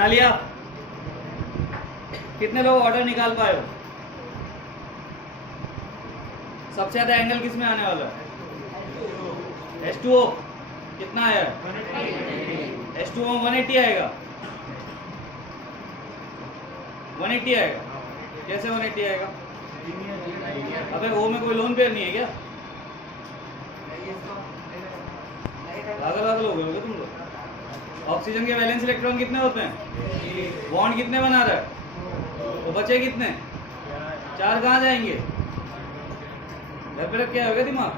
बना लिया? कितने लोग ऑर्डर निकाल पाए हो? सबसे ज्यादा एंगल किस में आने वाला है? H2O कितना आया? H2O 180 आएगा। 180 आएगा। कैसे 180 आएगा? अबे वो में कोई लोन पेयर नहीं है क्या? पागल हो गए तुम लोग। ऑक्सीजन के वैलेंस इलेक्ट्रॉन कितने होते हैं? बॉन्ड कितने बना रहा है? वो बचे कितने? 4 कहाँ जाएंगे? घर पे रख के आयोगे दिमाग?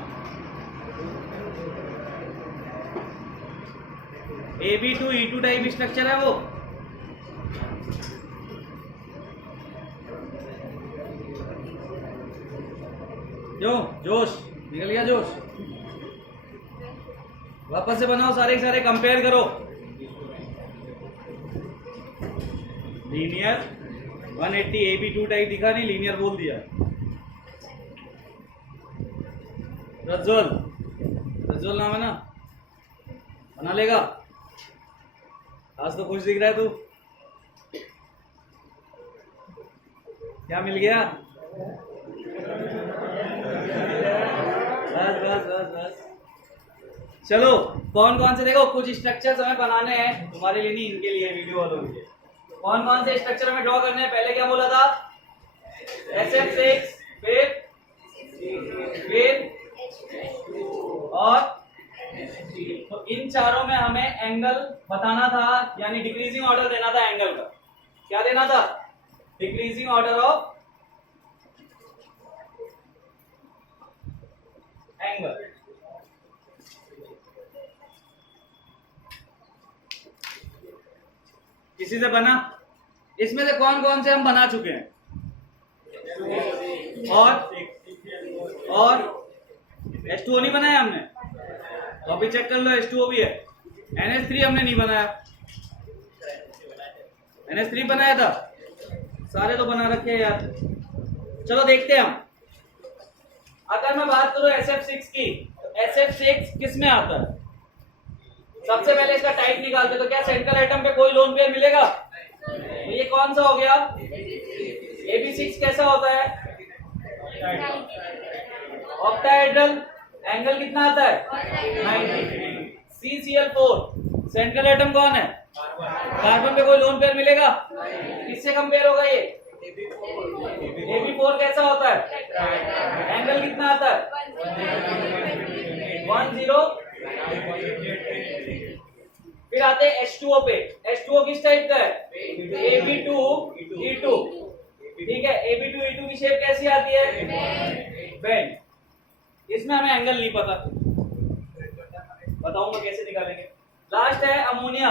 AB2 E2 टाइप स्ट्रक्चर है वो। जो जोश निकल गया जोश। वापस से बनाओ, सारे के सारे कंपेयर करो। लीनियर 180 AB2 टाइप दिखा नहीं, लीनियर बोल दिया। रज्जुल नाम है ना, बना लेगा। आज तो खुश दिख रहा है तू। क्या मिल गया? बस बस बस बस। चलो कौन कौन से, देखो कुछ स्ट्रक्चर्स हमें बनाने हैं, तुम्हारे लिए नहीं, इनके लिए, वीडियो वालों के लिए। कौन कौन से स्ट्रक्चर हमें ड्रॉ करने हैं? पहले क्या बोला था? SF6 फिर और तो इन चारों में हमें एंगल बताना था, यानी डिक्रीजिंग ऑर्डर देना था एंगल का। क्या देना था? Decreasing order of angle. किसी से बना? इसमें से कौन कौन से हम बना चुके हैं? और H2O नहीं बनाया हमने, तो अभी चेक कर लो, H2O भी है। NH3 हमने नहीं बनाया, NH3 बनाया था। सारे तो बना रखे हैं यार। चलो देखते हैं हम। अगर मैं बात करूं SF6 की, तो SF6 किस में आता है? सबसे पहले इसका टाइप निकालते, तो क्या सेंट्रल एटम पे कोई लोन पेयर मिलेगा? तो ये कौन सा हो गया? AB6 कैसा होता है? ऑक्टाहेड्रल। एंगल कितना आता है? 90। CCl4 सेंट्रल एटम कौन है? कार्बन पे कोई लोन पेयर मिलेगा? किससे कंपेयर होगा ये? AB4 कैसा होता है? एंगल कितना आता है? 10। फिर आते हैं H2O पे। H2O किस टाइप का है? AB2 E2। ठीक है, AB2 E2 की शेप कैसी आती है? बेंड। इसमें हमें एंगल नहीं पता, बताऊंगा कैसे निकालेंगे। लास्ट है अमोनिया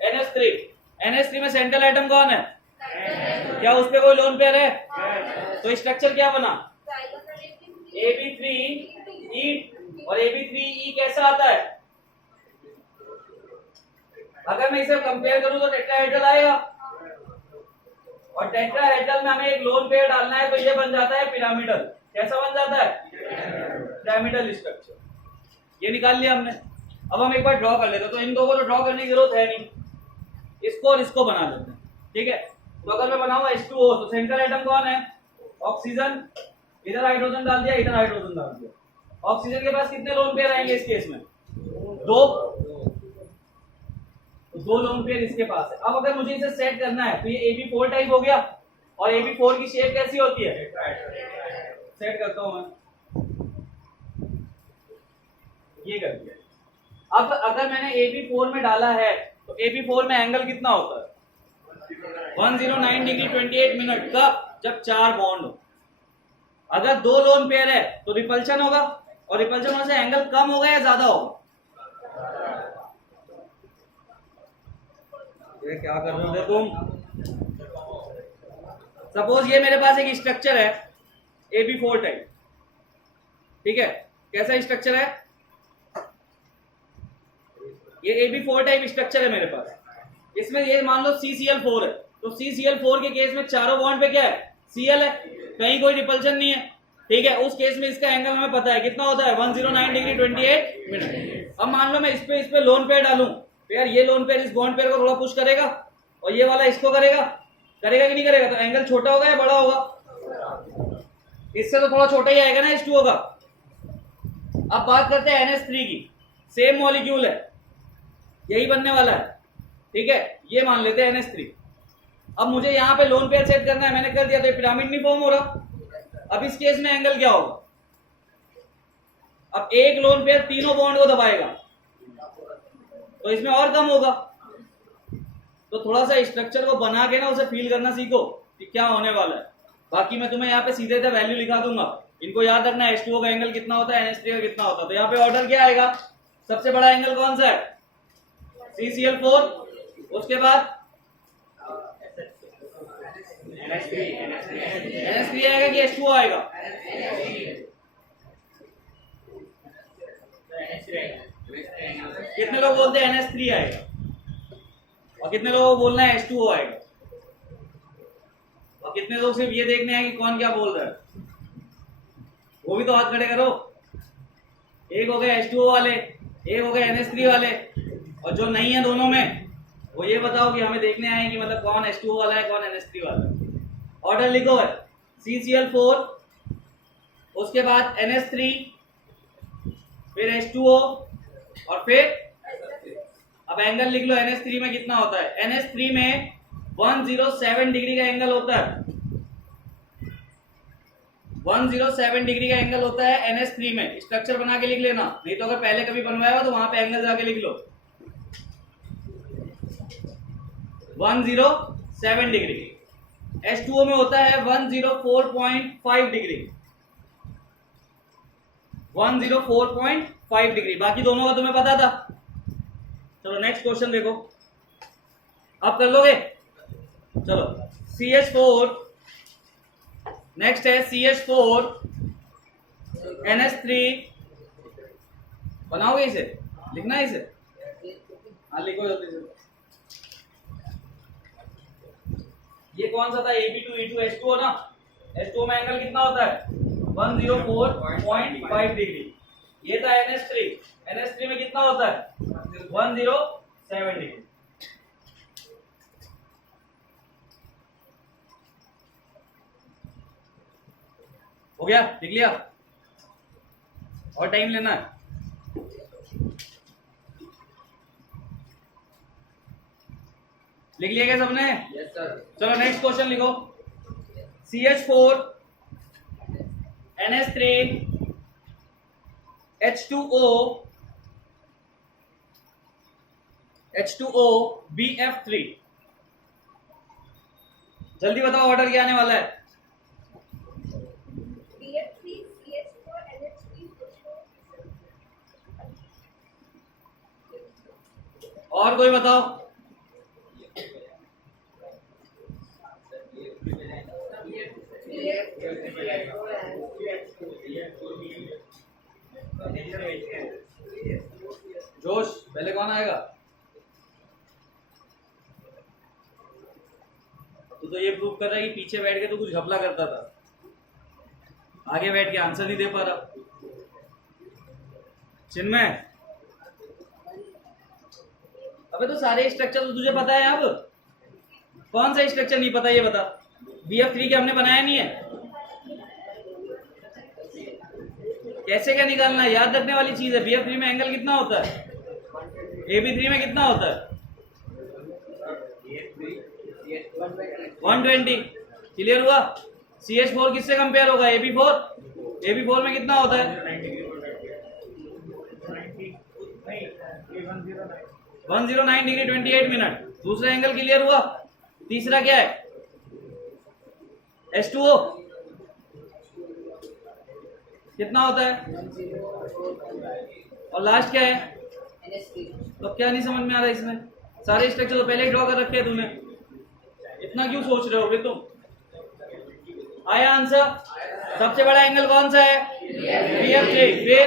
NH3। NH3 में सेंट्रल एटम कौन है? क्या उस पे कोई लोन पेयर है? तो स्ट्रक्चर क्या बना? AB3E और AB3E कैसा आता है? अगर मैं इसे कंपेयर करूं तो टेट्राहेड्रल आएगा, और टेट्राहेड्रल में हमें एक लोन पेयर डालना है, तो ये बन जाता है पिरामिडल। कैसा बन जाता है? Pyramidal structure. ये निकाल लिया हमने। अब हम एक बार ड्रॉ कर लेते हैं, तो इन दो को तो ड्रॉ करने की जरूरत है नहीं, इसको और इसको बना लेते हैं। ठीक है, तो अगर मैं बनाऊंगा H2O, तो सेंट्रल एटम कौन है? ऑक्सीजन। इधर हाइड्रोजन डाल दिया, इधर हाइड्रोजन डाल दिया। ऑक्सीजन के पास कितने लोन पेयर आएंगे इस केस में? 2। तो 2 लोन पेयर इसके पास है। अब अगर मुझे इसे सेट करना है, तो ये AB4 टाइप हो गया, और AB4 की शेप कैसी होती है? सेट करता हूं मैं, ये कर दिया। अब अगर मैंने AB4 में डाला है, तो AB4 में एंगल कितना होता है? 109 डिग्री 28 मिनट। कब? जब 4 बॉन्ड हो। अगर 2 लोन पेयर है तो रिपल्शन होगा, और रिपल्शन होने से एंगल कम होगा या ज्यादा होगा? ये क्या कर रहे हो तुम? सपोज ये मेरे पास एक स्ट्रक्चर है AB4 टाइप। ठीक है, कैसा स्ट्रक्चर है? ये AB4 टाइप स्ट्रक्चर है मेरे पास। इसमें ये मान लो CCl4 है, तो CCl4 के केस में चारों बॉन्ड पे क्या है? Cl है, कहीं कोई रिपल्शन नहीं है। ठीक है, उस केस में इसका एंगल हमें पता है कितना होता है? 109 डिग्री 28 मिनट। अब मान लो मैं इस पे लोन पेयर डालूं, तो यार ये लोन पेयर इस बॉन्ड पेयर को थोड़ा पुश करेगा, और ये वाला इसको करेगा, करेगा कि नहीं करेगा? तो एंगल छोटा होगा या बड़ा होगा? इससे तो थोड़ा छोटा ही आएगा ना H2O का। अब बात करते हैं NH3 की। सेम मॉलिक्यूल है, यही बनने वाला है, ठीक है। ये मान लेते हैं NH3। अब मुझे यहाँ पे लोन पेयर सेट करना है, मैंने कर दिया, तो ये पिरामिड नहीं फॉर्म हो रहा। अब इस केस में एंगल क्या होगा? अब एक लोन पेयर तीनों बॉन्ड को दबाएगा, तो इसमें और कम होगा। तो थोड़ा सा स्ट्रक्चर को बना के ना उसे फील करना सीखो कि क्या होने वाला है। बाकी मैं तुम्हें यहाँ पे सीधे से वैल्यू लिखा दूंगा, इनको याद रखना है। H2O का एंगल कितना होता है, NH3 का कितना होता है। तो यहाँ पे ऑर्डर क्या आएगा? सबसे बड़ा एंगल कौन सा है? CCl4, उसके बाद NH3 आएगा कि H2O आएगा? कितने लोग बोलते हैं NH3 आएगा, और कितने लोगों को बोलना है H2O आएगा, और कितने लोग सिर्फ ये देखने हैं कि कौन क्या बोल रहा है? वो भी तो हाथ खड़े करो। एक हो गए H2O वाले, एक हो गए NH3 वाले, और जो नहीं है दोनों में वो ये बताओ कि हमें देखने आए कि मतलब कौन H2O वाला है, कौन NH3 वाला है। ऑर्डर लिखो है CCl4, उसके बाद NH3, फिर H2O, और फिर अब एंगल लिख लो। NH3 में कितना होता है? NH3 में 107 डिग्री का एंगल होता है। 107 डिग्री का एंगल होता है NH3 में। स्ट्रक्चर बना के लिख लेना, नहीं तो अगर पहले कभी बनवाया हो तो वहां पे एंगल जाके लिख लो। 107 डिग्री। H2O में होता है 104.5 डिग्री। 104.5 डिग्री। बाकी दोनों का तुम्हें पता था। चलो नेक्स्ट क्वेश्चन देखो, आप कर लोगे? चलो CH4, नेक्स्ट है CH4 NH3। बनाओगे इसे? लिखना है इसे? हाँ लिखो जल्दी से। ये कौन सा था? Ab2E2 H2O ना। H2O में एंगल कितना होता है? 104.5 डिग्री। ये था NH3। NH3 में कितना होता है? 107 डिग्री। हो गया? लिख लिया? और टाइम लेना है? लिख लिया क्या सबने? Yes sir. चलो नेक्स्ट क्वेश्चन लिखो। CH4 NH3 H2O BF3। जल्दी बताओ ऑर्डर क्या आने वाला है? BF3 CH4 NH3 और कोई बताओ? जोश, पहले कौन आएगा? तू तो ये प्रूव कर रहा है कि पीछे बैठ के तू कुछ घपला करता था, आगे बैठ के आंसर नहीं दे पा रहा। चिन्मय, अबे तो सारे स्ट्रक्चर तो तुझे पता है। अब कौन सा स्ट्रक्चर नहीं पता ये बता। BF3 के हमने बनाया नहीं है। कैसे क्या निकालना है? याद रखने वाली चीज है। BF3 में एंगल कितना होता है? AB3 में कितना होता है? 120। क्लियर हुआ? CH4 किससे कंपेयर होगा? AB4। AB4 में कितना होता है? 109 डिग्री 28 मिनट। दूसरा एंगल क्लियर हुआ? तीसरा क्या है? H2O कितना होता है? और लास्ट क्या है? तो क्या नहीं समझ में आ रहा इसमें? सारे स्ट्रक्चर तो पहले ही ड्रॉ कर रखे हैं तूने, इतना क्यों सोच रहे हो तुम? आया आंसर? सबसे बड़ा एंगल कौन सा है? BF3। फिर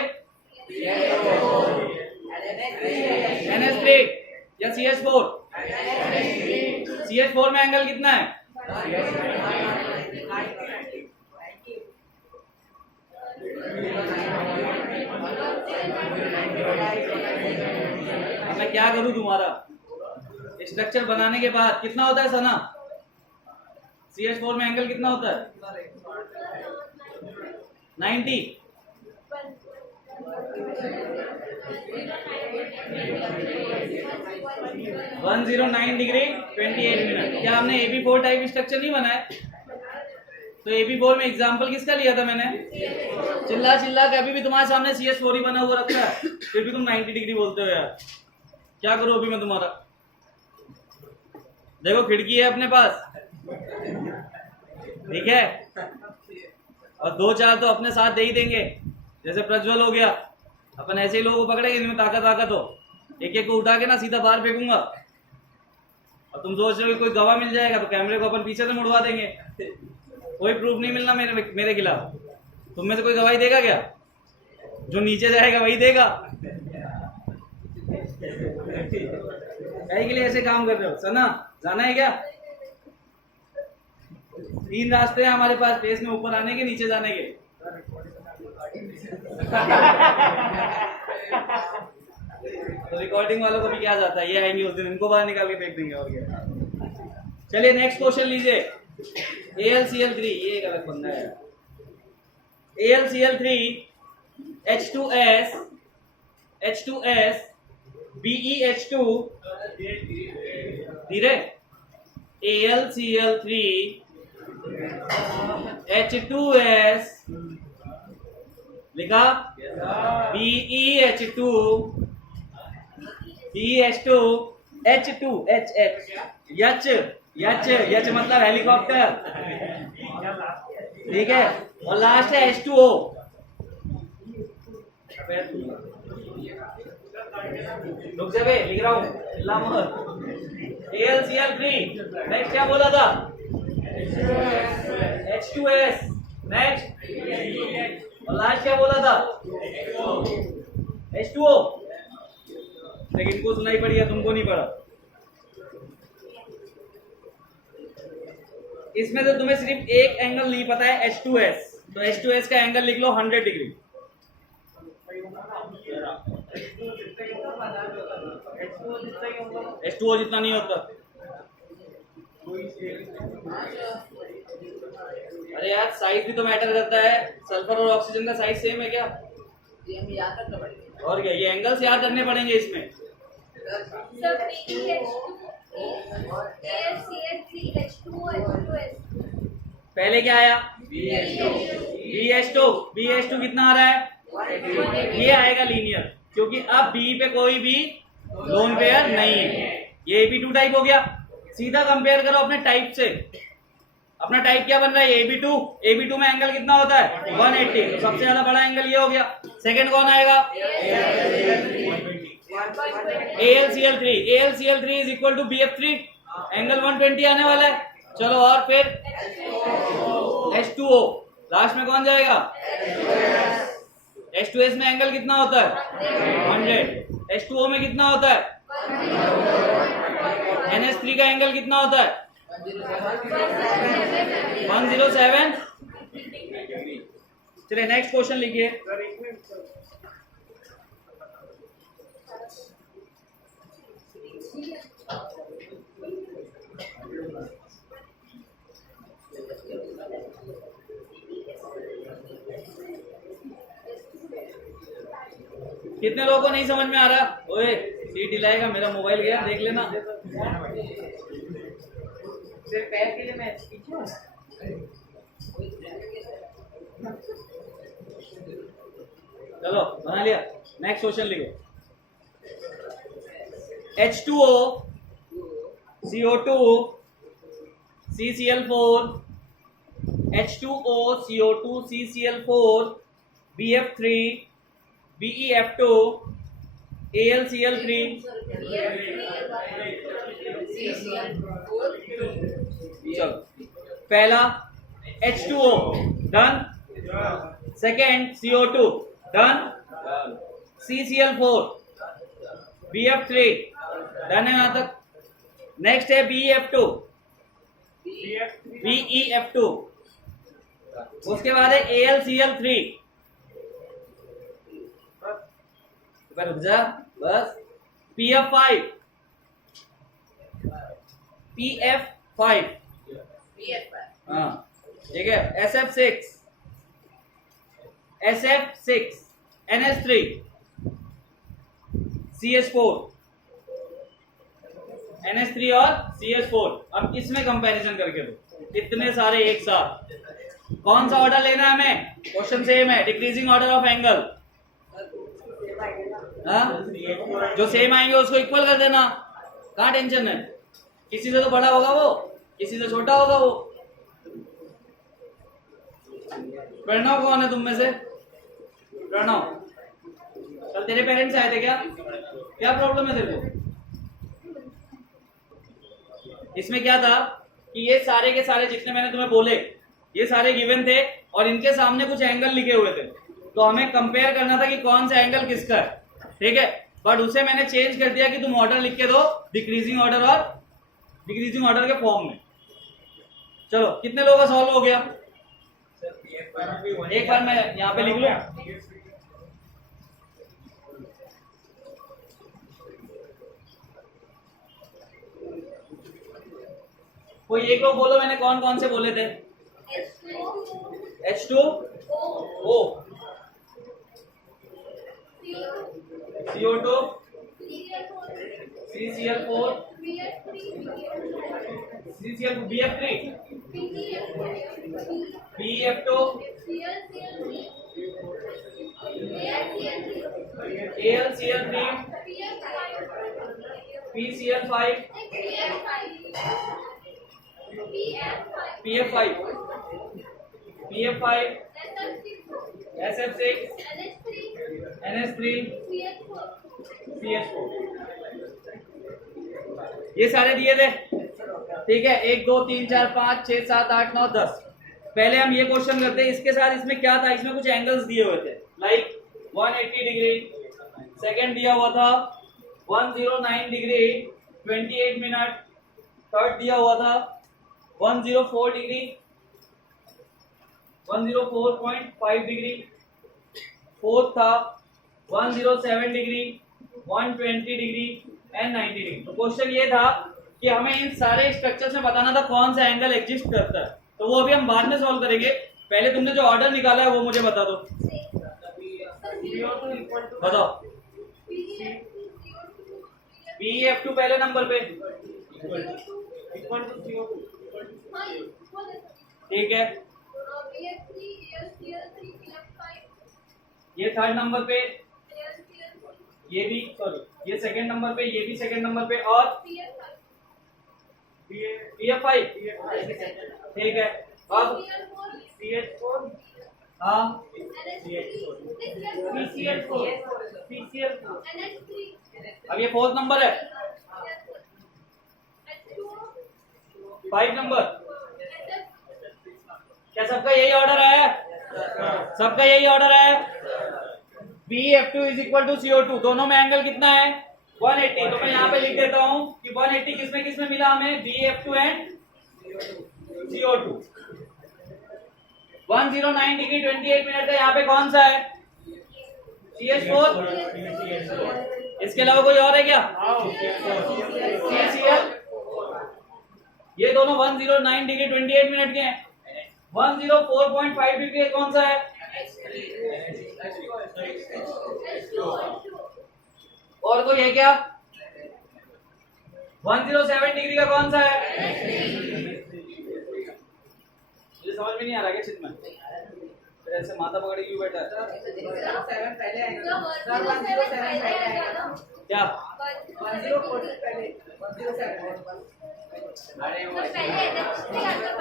NH3 या CH4? CH4 में एंगल कितना है? मैं क्या करूं तुम्हारा? स्ट्रक्चर बनाने के बाद कितना होता है सना? CH4 में एंगल कितना होता है? 90। 109 डिग्री 28 मिनट। क्या हमने AB4 टाइप स्ट्रक्चर नहीं बनाया? तो AB4 में एग्जांपल किसका लिया था मैंने? चिल्ला चिल्ला के अभी भी तुम्हारे सामने CH4 ही बना हुआ रखा है, फिर भी तुम 90 डिग्री बोलते हो यार। क्या करूं अभी मैं तुम्हारा? देखो खिड़की है अपने पास, ठीक है, और 2-4 तो अपने साथ दे ही देंगे। जैसे प्रज्वल हो गया, अपन ऐसे ही लोगों को पकड़ेंगे जिनमें ताकत हो, एक एक को उठा के ना सीधा बाहर फेंकूंगा। और तुम सोच रहे हो कोई गवाह मिल जाएगा तो कैमरे को अपन पीछे से मुड़वा देंगे, कोई प्रूफ नहीं मिलना मेरे खिलाफ। तुम में से कोई गवाही देगा क्या? जो नीचे जाएगा वही देगा। कहीं के लिए ऐसे काम कर रहे हो सना? जाना है क्या? 3 रास्ते हैं हमारे पास फेस में, ऊपर आने के, नीचे जाने के। तो रिकॉर्डिंग वालों को भी क्या जाता है, ये आएंगे उस दिन, इनको बाहर निकाल के फेंक देंगे और क्या। चलिए नेक्स्ट क्वेश्चन लीजिए। AlCl3, ये गलत बंदा है। AlCl3 H2S BeH2 धीरे AlCl3 H2S लिखा BeH2 BeH2 H2 H H मतलब हेलीकॉप्टर, ठीक है, और लास्ट है H2O। रुक जा बे, लिख रहा हूँ। AlCl3 नेक्स्ट क्या बोला था? H2S नेक्स्ट, और लास्ट क्या बोला था? H2O। लेकिन इनको सुनाई पड़ी है, तुमको नहीं पड़ा। इसमें तो तुम्हें सिर्फ एक एंगल नहीं पता है, H2S, तो H2S का एंगल लिख लो 100 डिग्री। H2O जितना नहीं होता। अरे यार साइज भी तो मैटर करता है, सल्फर और ऑक्सीजन का साइज सेम है क्या? और क्या, ये एंगल्स याद रखने पड़ेंगे इसमें। पहले क्या आया? BH2 कितना आ रहा है? ये आएगा लीनियर, क्योंकि अब B पे कोई भी लोन पेयर नहीं है। ये AB2 टाइप हो गया। सीधा कंपेयर करो अपने टाइप से। अपना टाइप क्या बन रहा है? AB2 में एंगल कितना होता है? 180, तो सबसे ज्यादा बड़ा एंगल ये हो गया। सेकंड कौन आएगा? AlCl3 is equal to BF3, angle 120 आने वाला है। चलो और फिर H2O, लास्ट में कौन जाएगा? H2S में एंगल कितना होता है? 100। H2O में कितना होता है? NH3 का एंगल कितना होता है? 107। चलिए नेक्स्ट क्वेश्चन लिखिए। कितने लोगों को नहीं समझ में आ रहा? ओए सीट हिलाएगा, मेरा मोबाइल गया, देख लेना। पैर के लिए मैं चलो बना लिया। नेक्स्ट क्वेश्चन लिखो। H2O CO2 CCl4 H2O CO2 CCl4 BF3 BeF2 AlCl3 चलो पहला H2O done, second CO2 done, CCl4 BF3 done है यहां तक। नेक्स्ट है BeF2 उसके बाद है AlCl3। रुक जा बस। PF5 PF5, हाँ ठीक है, SF6, SF6, NH3, CH4, NH3 और CH4। अब इसमें कंपैरिजन करके दो, इतने सारे एक साथ। कौन सा ऑर्डर लेना है हमें? क्वेश्चन सेम है, डिक्रीजिंग ऑर्डर ऑफ एंगल। जो सेम आएंगे उसको इक्वल कर देना, कहाँ टेंशन है। किसी से तो बड़ा होगा वो, किसी से छोटा होगा वो। प्रणव कौन है तुम में से? प्रणव, कल तेरे पेरेंट्स आए थे क्या? क्या प्रॉब्लम है तेरे को? इसमें क्या था कि ये सारे के सारे जितने मैंने तुम्हें बोले, ये सारे गिवन थे और इनके सामने कुछ एंगल लिखे हुए थे, तो हमें कंपेयर करना था कि कौन सा एंगल किसका है, ठीक है। बट उसे मैंने चेंज कर दिया कि तुम ऑर्डर लिख के दो, डिक्रीजिंग ऑर्डर और डिक्रीजिंग ऑर्डर के फॉर्म में। चलो, कितने लोगों का सॉल्व हो गया? एक बार मैं यहाँ पे लिख लूं। कोई एक लोग बोलो, मैंने कौन कौन से बोले थे? H2O, CO2, CCl4, BF3, BF2, AlCl3, PCl5, PF5, SF6, NH3, CH4। ये सारे दिए थे, ठीक है। 1 2 3 4 5 6 7 8 9 10। पहले हम ये क्वेश्चन करते हैं। इसके साथ इसमें क्या था, इसमें कुछ एंगल्स दिए हुए थे, लाइक 180 डिग्री, सेकंड दिया हुआ था 109 डिग्री 28 मिनट, थर्ड दिया हुआ था 104 डिग्री 104.5 डिग्री, फोर्थ था 107 डिग्री 120 डिग्री एंड 90 डिग्री। तो क्वेश्चन ये था कि हमें इन सारे स्ट्रक्चर्स में बताना था कौन सा एंगल एग्जिस्ट करता है। तो वो अभी हम बाद में सॉल्व करेंगे। पहले तुमने जो ऑर्डर निकाला है वो मुझे बता दो। बताओ। BF2 पहले नंबर पे, ठीक है। ये थर्ड नंबर पे, ये भी सॉरी ये सेकंड नंबर पे, ये भी सेकंड नंबर पे, और BF5, ठीक है। अब CH4, हाँ PCl4, अब ये फोर्थ नंबर है, 5 नंबर। क्या सबका यही ऑर्डर है? सबका यही ऑर्डर है। BF2 is equal to CO2, दोनों में एंगल कितना है? 180। तो मैं यहाँ पे लिख देता हूँ कि 180 किसमें किसमें मिला हमें? BF2 and CO2। 109 degree 28 minute का यहाँ पे कौन सा है? CH4। इसके अलावा कोई और है क्या? CCl। ये दोनों 109 डिग्री 28 मिनट के हैं। 104.5 डिग्री कौन सा है? और कोई है क्या? 107 डिग्री का कौन सा है? मुझे समझ में नहीं आ रहा क्या चित में? फिर ऐसे माथा पकड़ के क्यों बैठा है? क्या?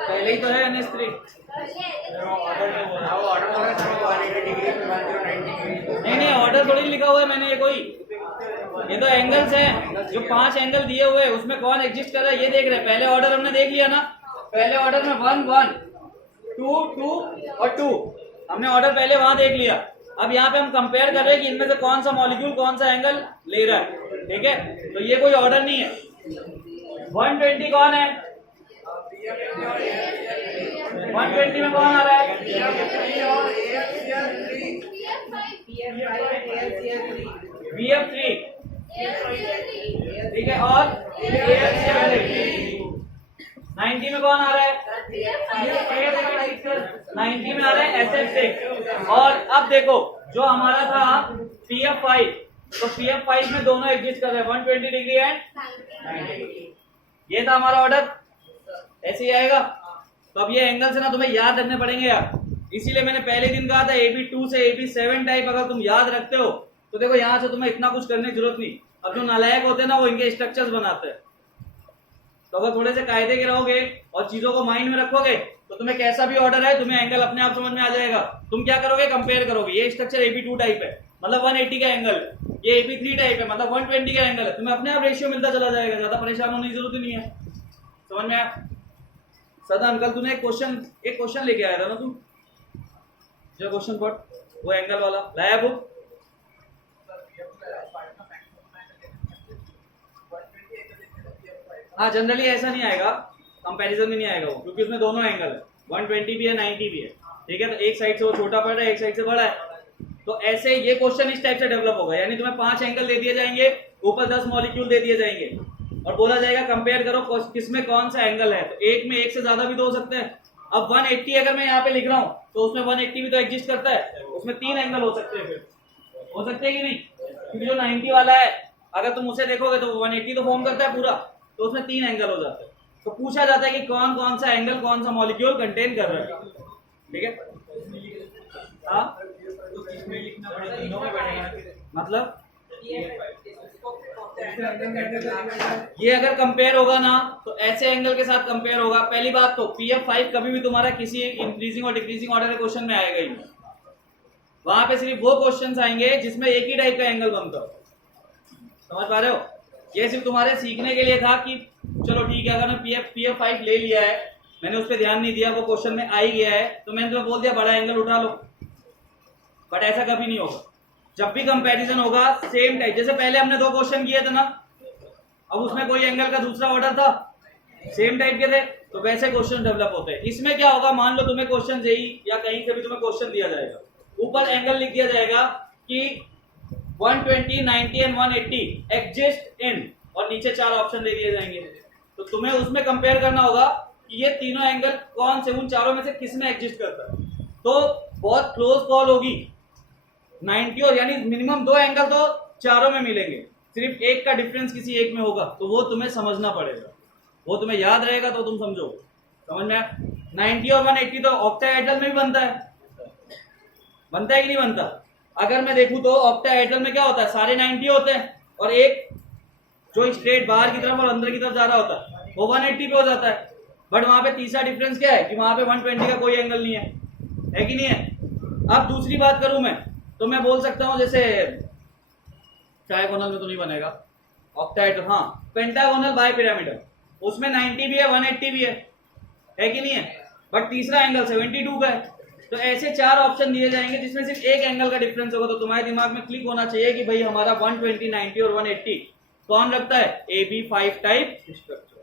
पहले ही तो है NH3। नहीं, ऑर्डर थोड़ी लिखा हुआ है मैंने, ये कोई, ये तो एंगल्स हैं। जो 5 एंगल दिए हुए हैं उसमें कौन एग्जिस्ट कर रहा है ये देख रहे हैं। पहले ऑर्डर हमने देख लिया ना, पहले ऑर्डर में 1 1 2 2 और 2 हमने ऑर्डर पहले वहां देख लिया। अब यहाँ पे हम कंपेयर कर रहे हैं कि इनमें से कौन सा मॉलिक्यूल कौन सा एंगल ले रहा है, ठीक है। तो ये कोई ऑर्डर नहीं है। 120 कौन है? 120 में कौन आ रहा है? BF3, ठीक है। और 90 में आ रहा है SF6। और अब देखो जो हमारा था PF5, तो PF5 में दोनों एग्जिस्ट कर रहे हैं 120 डिग्री एंड 90। ये था हमारा ऑर्डर, ऐसे ही आएगा। तो अब ये एंगल्स है ना तुम्हें याद रखने पड़ेंगे यार, इसीलिए मैंने पहले दिन कहा था AB2 से AB7 टाइप अगर तुम याद रखते हो तो देखो यहाँ से तुम्हें इतना कुछ करने की जरूरत नहीं। अब जो नालायक होते हैं ना वो इनके स्ट्रक्चर्स बनाते हैं। तो अगर थोड़े से कायदे के रहोगे और चीजों को माइंड में रखोगे तो तुम्हें कैसा भी ऑर्डर है तुम्हें एंगल अपने आप समझ में आ जाएगा। तुम क्या करोगे, कंपेयर करोगे, ये स्ट्रक्चर AB2 टाइप है मतलब 180 का एंगल, ये AB3 टाइप है मतलब 120 का एंगल है, तुम्हें अपने आप रेशियो मिलता चला जाएगा, ज्यादा परेशान होने की जरूरत ही नहीं है। समझ में आया? सदा अंकल तूने एक क्वेश्चन लेके आया था ना तू, जो क्वेश्चन पढ़ वो एंगल वाला लाया बुक। हाँ जनरली ऐसा नहीं आएगा, कंपैरिजन में नहीं आएगा वो, क्योंकि उसमें दोनों एंगल है, 120 भी है 90 भी है, ठीक है। तो एक साइड से वो छोटा पड़ रहा है, एक साइड से बड़ा है। तो ऐसे ये क्वेश्चन इस टाइप से डेवलप होगा, यानी तुम्हें 5 एंगल दे दिए जाएंगे, ऊपर 10 मॉलिक्यूल दे दिए जाएंगे और बोला जाएगा कंपेयर करो किसमें कौन सा एंगल है। तो एक में एक से ज्यादा भी तो हो सकते हैं। अब 180 अगर मैं यहाँ पे लिख रहा हूँ तो उसमें 180 भी तो एग्जिस्ट करता है, उसमें 3 एंगल हो सकते हैं, फिर हो सकते हैं कि नहीं, क्योंकि जो 90 वाला है अगर तुम उसे देखोगे तो 180 तो फॉर्म करता है पूरा, तो उसमें 3 एंगल हो जाते हैं। तो पूछा जाता है कि कौन कौन सा एंगल कौन सा मॉलिक्यूल कंटेन कर रहा है, ठीक है। हाँ मतलब ये अगर कंपेयर होगा ना तो ऐसे एंगल के साथ कंपेयर होगा। पहली बात तो PF5 कभी भी तुम्हारा किसी इंक्रीजिंग और डिक्रीजिंग ऑर्डर के क्वेश्चन में आएगा ही नहीं, वहां पे सिर्फ वो क्वेश्चंस आएंगे जिसमें एक ही टाइप का एंगल बनता हो। समझ पा रहे हो? ये सिर्फ तुम्हारे सीखने के लिए था कि चलो ठीक है, अगर मैं PF5 ले लिया है, मैंने उस पर ध्यान नहीं दिया, वो क्वेश्चन में आ ही गया है, तो मैंने तुम्हें बोल दिया बड़ा एंगल उठा लो। बट ऐसा कभी नहीं होगा। जब भी कंपैरिजन होगा सेम टाइप, जैसे पहले हमने 2 क्वेश्चन किए थे ना, अब उसमें कोई एंगल का दूसरा ऑर्डर था, सेम टाइप के थे, तो वैसे क्वेश्चन डेवलप होते हैं। इसमें क्या होगा, मान लो तुम्हें क्वेश्चन जेई या कहीं से भी तुम्हें क्वेश्चन दिया जाएगा, ऊपर एंगल लिख दिया जाएगा कि 120, 90 एंड 180 एग्जिस्ट इन, और नीचे 4 ऑप्शन दे दिए जाएंगे। तो तुम्हें उसमें कंपेयर करना होगा कि ये तीनों एंगल कौन से, उन चारों में से किस में एग्जिस्ट करता है। तो बहुत क्लोज कॉल होगी 90, और यानी मिनिमम 2 एंगल तो चारों में मिलेंगे, सिर्फ एक का डिफरेंस किसी एक में होगा, तो वो तुम्हें समझना पड़ेगा, वो तुम्हें याद रहेगा तो तुम समझो। समझ में? 90 और 180 तो ऑक्टाहेड्रल में भी बनता है कि नहीं बनता? अगर मैं देखूं तो ऑक्टाहेड्रल में क्या होता है, सारे 90 होते हैं और एक जो स्ट्रेट बाहर की तरफ और अंदर की तरफ जा रहा होता है वो 180 पे हो जाता है। बट वहां पे तीसरा डिफरेंस क्या है कि वहां पे 120 का कोई एंगल नहीं है कि नहीं है? अब दूसरी बात करूं मैं तो मैं बोल सकता हूं जैसे ट्राइगोनल में तो नहीं बनेगा ऑक्टाहेड्रल, हाँ पेंटागोनल बाय पिरामिडल, उसमें 90 भी है 180 भी है कि नहीं है? बट तीसरा एंगल 72 का है। तो ऐसे 4 ऑप्शन दिए जाएंगे जिसमें सिर्फ एक एंगल का डिफरेंस होगा। तो तुम्हारे दिमाग में क्लिक होना चाहिए कि भाई हमारा 120, 90 और 180 कौन रखता है, AB5 टाइप स्ट्रक्चर।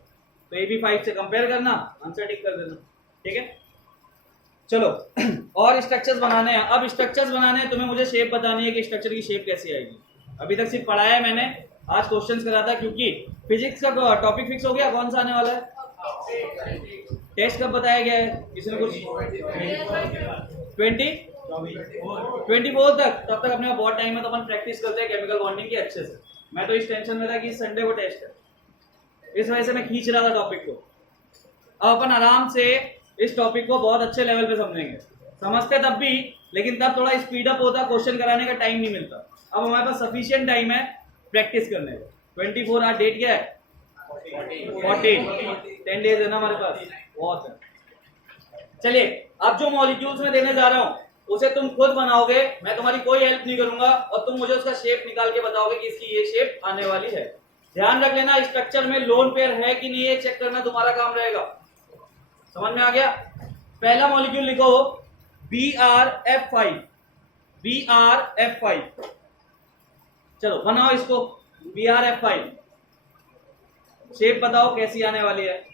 तो AB5 से कंपेयर करना, आंसर टिक कर देना, ठीक है। चलो और स्ट्रक्चर्स बनाने हैं। अब स्ट्रक्चर्स बनाने हैं, तुम्हें मुझे शेप बतानी है कि स्ट्रक्चर की शेप कैसी आएगी। अभी तक सिर्फ पढ़ाया है मैंने, आज क्वेश्चंस करा था, क्योंकि फिजिक्स का टॉपिक फिक्स हो गया कौन सा आने वाला है। टेस्ट कब बताया गया है, किसी ने कुछ 24 तक, तब तक अपने पास बहुत टाइम है, तो अपन प्रैक्टिस करते हैं केमिकल बॉन्डिंग की अच्छे से। मैं तो इस टेंशन में था कि संडे को टेस्ट है, इस वजह से मैं खींच रहा था टॉपिक को। अब अपन आराम से इस टॉपिक को बहुत अच्छे लेवल पे समझेंगे, समझते तब भी, लेकिन तब थोड़ा स्पीड अप होता, क्वेश्चन कराने का टाइम नहीं मिलता। अब हमारे पास सफिशिएंट टाइम है प्रैक्टिस करने का। 24 आज डेट क्या है, 14, 10 डेज है ना हमारे पास, बहुत है। चलिए अब जो मॉलिक्यूल्स में देने जा रहा हूं उसे तुम खुद बनाओगे, मैं तुम्हारी कोई हेल्प नहीं करूंगा, और तुम मुझे उसका शेप निकाल के बताओगे कि इसकी ये शेप आने वाली है। ध्यान रख लेना स्ट्रक्चर में लोन पेयर है कि नहीं है चेक करना तुम्हारा काम रहेगा। समझ में आ गया? पहला मॉलिक्यूल लिखो BrF5, BrF5। चलो बनाओ इसको, BrF5 शेप बताओ कैसी आने वाली है।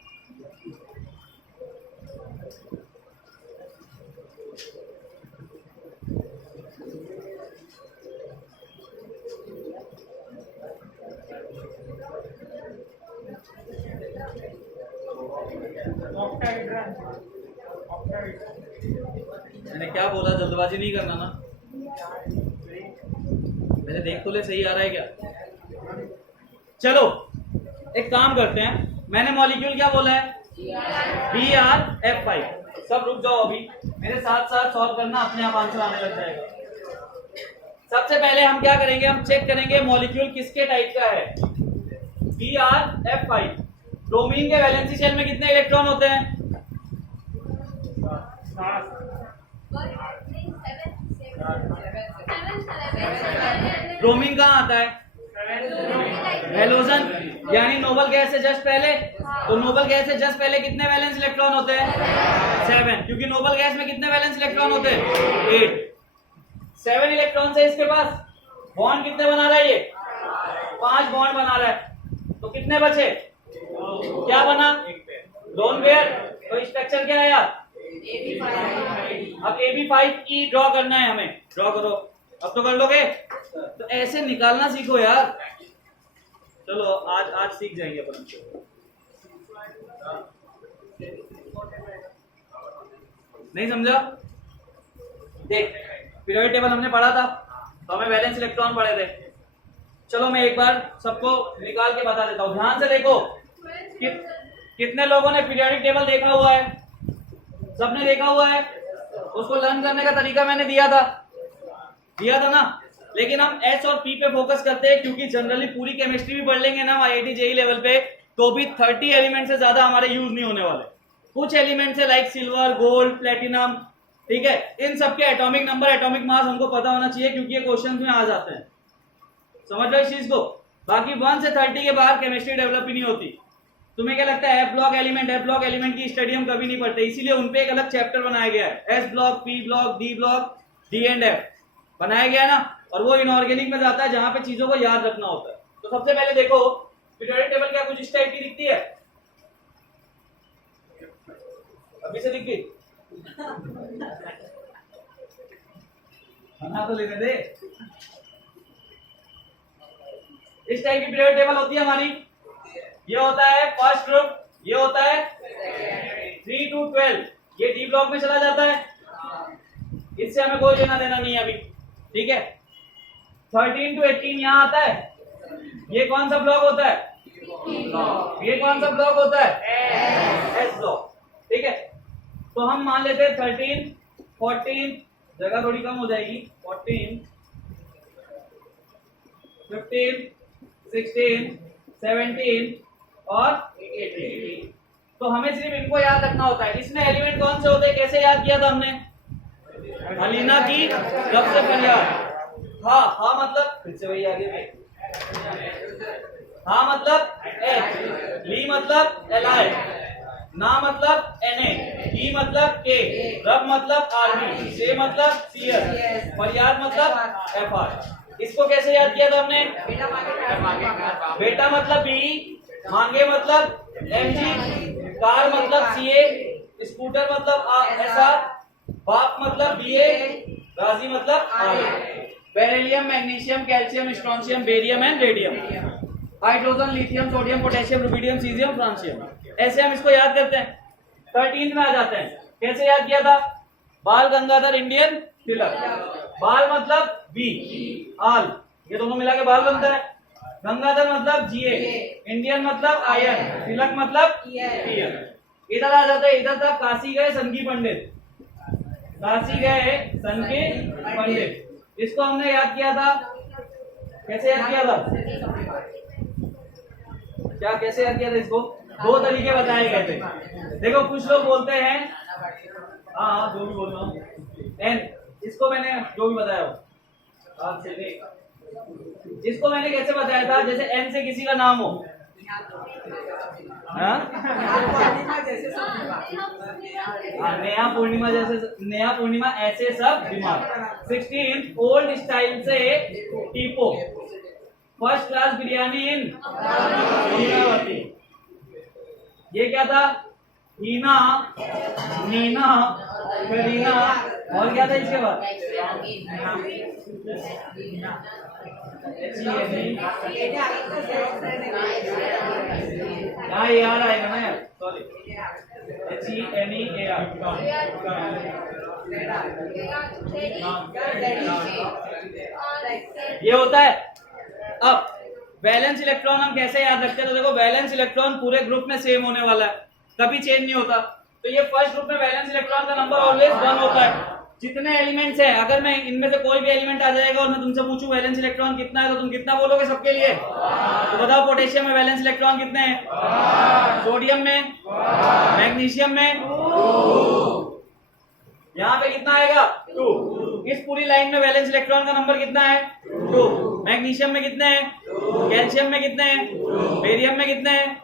मैंने क्या बोला, जल्दबाजी नहीं करना ना। मैंने देख तो ले सही आ रहा है क्या। चलो एक काम करते हैं, मैंने मॉलिक्यूल क्या बोला है, BrF5। सब रुक जाओ, अभी मेरे साथ साथ सॉल्व करना, अपने आप आंसर आने लग जाएगा। सबसे पहले हम क्या करेंगे, हम चेक करेंगे मॉलिक्यूल किसके टाइप का है। BrF5। ब्रोमीन के वैलेंसी शेल में कितने इलेक्ट्रॉन होते हैं? ब्रोमीन कहाँ आता है? हेलोजन, यानी नोबल गैस से जस्ट पहले। तो नोबल गैस से जस्ट पहले कितने वैलेंस इलेक्ट्रॉन होते हैं? 7, क्योंकि नोबल गैस में कितने वैलेंस इलेक्ट्रॉन होते हैं? 8। 7 इलेक्ट्रॉन से इसके पास बॉन्ड कितने बना रहा है ये? 5 बॉन्ड बना रहा है। तो कितने बचे? क्या बना? Lone pair. तो स्ट्रक्चर क्या है यार? अब AB5E ड्रॉ करना है हमें। ड्रॉ करो, अब तो कर लोगे। तो ऐसे निकालना सीखो यार। चलो आज सीख जाएंगे अपन। नहीं समझा? देख, पीरियोडिक टेबल हमने पढ़ा था, तो हमें वैलेंस इलेक्ट्रॉन पढ़े थे। चलो मैं एक बार सबको निकाल के बता देता हूँ, ध्यान से देखो। कितने लोगों ने पीरियोडिक टेबल देखा हुआ है? सबने देखा हुआ है। उसको लर्न करने का तरीका मैंने दिया था ना। लेकिन हम S और P पे फोकस करते हैं, क्योंकि जनरली पूरी केमिस्ट्री भी पढ़ लेंगे ना IIT JEE लेवल पे, तो भी 30 एलिमेंट से ज्यादा हमारे यूज नहीं होने वाले। कुछ एलिमेंट्स है लाइक सिल्वर, गोल्ड, प्लेटिनम, ठीक है, इन सबके एटॉमिक नंबर, एटॉमिक मास हमको पता होना चाहिए, क्योंकि ये क्वेश्चन में आ जाते हैं। समझ लो इस चीज को। बाकी 1 से 30 के बाहर केमिस्ट्री डेवलप ही नहीं होती। तुम्हें क्या लगता है? एफ ब्लॉक एलिमेंट की स्टडी हम कभी नहीं पढ़ते, इसीलिए उनपे एक अलग चैप्टर बनाया गया है। S block, P block, D block, D and F बनाया गया है ना। और वो इनऑर्गेनिक में जाता है, जहां पे चीजों को याद रखना होता है। तो सबसे पहले देखो, पीरियोडिक टेबल क्या कुछ इस टाइप की दिखती है? अभी से दिख गई? बना तो लेने दे। इस टाइप की पीरियोडिक टेबल होती है हमारी। ये होता है फर्स्ट ग्रुप, ये होता है 3 to 12, ये डी ब्लॉक में चला जाता है। इससे हमें कोई लेना देना नहीं है अभी, ठीक है। 13 to 18 यहाँ आता है। ये कौन सा ब्लॉक होता है? ये कौन सा ब्लॉक होता है? एस ब्लॉक, ठीक है। तो हम मान लेते हैं 13, 14, जगह थोड़ी कम हो जाएगी, 14, 15, 16, 17 और 18। तो हमें सिर्फ इनको याद रखना होता है। इसमें एलिमेंट कौन से होते हैं, कैसे याद किया था हमने? हलीना की सबसे फरियाद। हाँ मतलब फिर से वही आगे में। हाँ मतलब H, ली मतलब Li, ना मतलब Na, ई मतलब K, रब मतलब Rb, से मतलब Cl, फरियाद मतलब Fr। इसको कैसे याद किया था हमने? बेटा मतलब B, मांगे मतलब Mg, कार मतलब Ca, स्कूटर मतलब Sr, बाप मतलब Ba, राजी मतलब Ra। Beryllium, magnesium, calcium, strontium, barium and radium, hydrogen, lithium, sodium, potassium, rubidium, caesium, francium. ऐसे हम इसको याद करते हैं। 13 में आ जाते हैं। कैसे याद किया था? बाल गंगाधर इंडियन तिलक। बाल मतलब बी, आल, ये दोनों मिला के बाल बनता है। गंगाधर मतलब Ga, इंडियन मतलब आयन, तिलक मतलब ईयर। इधर आ जाते हैं, इधर तक काशी गए संगी पंडित, काशी गए संगी पंडित। इसको हमने याद किया था। कैसे याद किया था? क्या कैसे याद किया था इसको? 2 तरीके बताए गए थे। देखो कुछ लोग बोलते हैं, हाँ जो भी बोल रहा हूँ, एन, इसको मैंने जो भी बताया हो, इसको मैंने कैसे बताया था? जैसे एन से किसी का नाम हो, नेहा पूर्णिमा ऐसे सब बीमार। 16 ओल्ड स्टाइल से टीपो, फर्स्ट क्लास बिरयानी इन हीनावती। ये क्या था? हीना, नीना, करीना, और क्या था इसके बाद? यहाँ ये आ रहा है ना यार, सॉरी, HENEAR। ये होता है। अब वैलेंस इलेक्ट्रॉन हम कैसे याद रखते हैं? तो देखो वैलेंस इलेक्ट्रॉन पूरे ग्रुप में सेम होने वाला है, कभी चेंज नहीं होता। तो ये फर्स्ट ग्रुप में वैलेंस इलेक्ट्रॉन का नंबर ऑलवेज 1 होता है। जितने एलिमेंट्स हैं, अगर मैं इनमें से कोई भी एलिमेंट आ जाएगा और मैं तुमसे पूछूं वैलेंस इलेक्ट्रॉन कितना है, तो तुम कितना बोलोगे सबके लिए? तो बताओ पोटेशियम में वैलेंस इलेक्ट्रॉन कितने हैं? सोडियम में, मैग्नीशियम में, यहाँ पे कितना आएगा? 2। इस पूरी लाइन में वैलेंस इलेक्ट्रॉन का नंबर कितना है? 2। मैग्नीशियम में कितने हैं? कैल्शियम में कितने हैं? बेरियम में कितने हैं?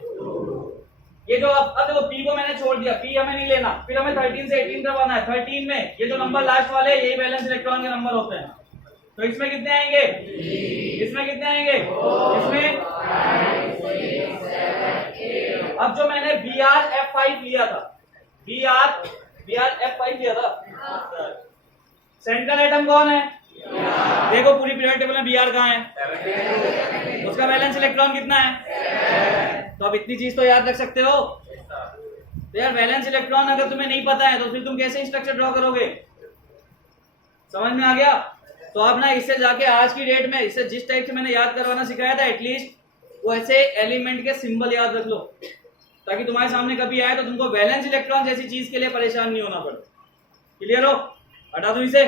ये जो अब देखो पी को मैंने छोड़ दिया, पी हमें नहीं लेना, फिर हमें 13 से 18 तक आना है। 13 में ये जो नंबर लास्ट वाले यही वैलेंस इलेक्ट्रॉन के नंबर होते हैं। तो इसमें कितने आएंगे? इसमें कितने आएंगे? इसमें अब जो मैंने BrF5 लिया था, BrF5 लिया था, सेंट्रल एटम कौन है? देखो पूरी पीरियड टेबल में Br कहाँ है? उसका वैलेंस इलेक्ट्रॉन कितना है? तो अब इतनी चीज तो याद रख सकते हो। तो यार वैलेंस इलेक्ट्रॉन अगर तुम्हें नहीं पता है तो फिर तुम कैसे स्ट्रक्चर ड्रॉ करोगे? समझ में आ गया? तो अब ना इससे जाके आज की डेट में इससे जिस टाइप से मैंने याद करवाना सिखाया था, एटलीस्ट वो ऐसे एलिमेंट के सिंबल याद रख लो, ताकि तुम्हारे सामने कभी आए तो तुमको वैलेंस इलेक्ट्रॉन जैसी चीज के लिए परेशान नहीं होना पड़े। क्लियर हो? हटा दो इसे।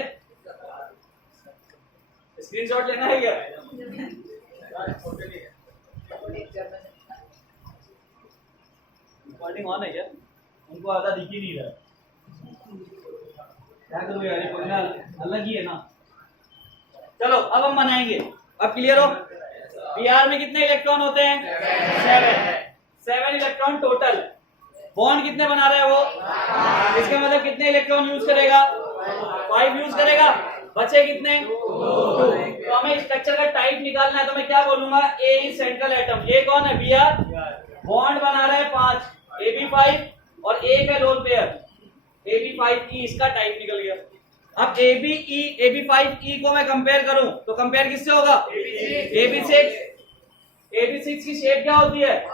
स्क्रीनशॉट लेना है क्या? रिकॉर्डिंग ऑन है क्या? उनको आधा दिख ही नहीं रहा। क्या करूँ यार, ये कोई अलग ही है ना। चलो अब हम बनाएंगे। अब क्लियर हो? Br में कितने इलेक्ट्रॉन होते हैं? 7 इलेक्ट्रॉन टोटल। बॉन्ड कितने बना रहा है वो? इसका मतलब कितने इलेक्ट्रॉन यूज करेगा? 5 यूज करेगा। बचे कितने? 2। तो हमें स्ट्रक्चर का टाइप निकालना है, तो मैं क्या बोलूंगा? ए इज सेंट्रल एटम। ये कौन है? Br। बॉन्ड बना रहा है 5, AB5 और एक है लोन पेयर AB5E। इसका टाइप निकल गया। अब AB5E को मैं कंपेयर करूं तो कंपेयर किससे होगा? AB6 की शेप क्या होती है?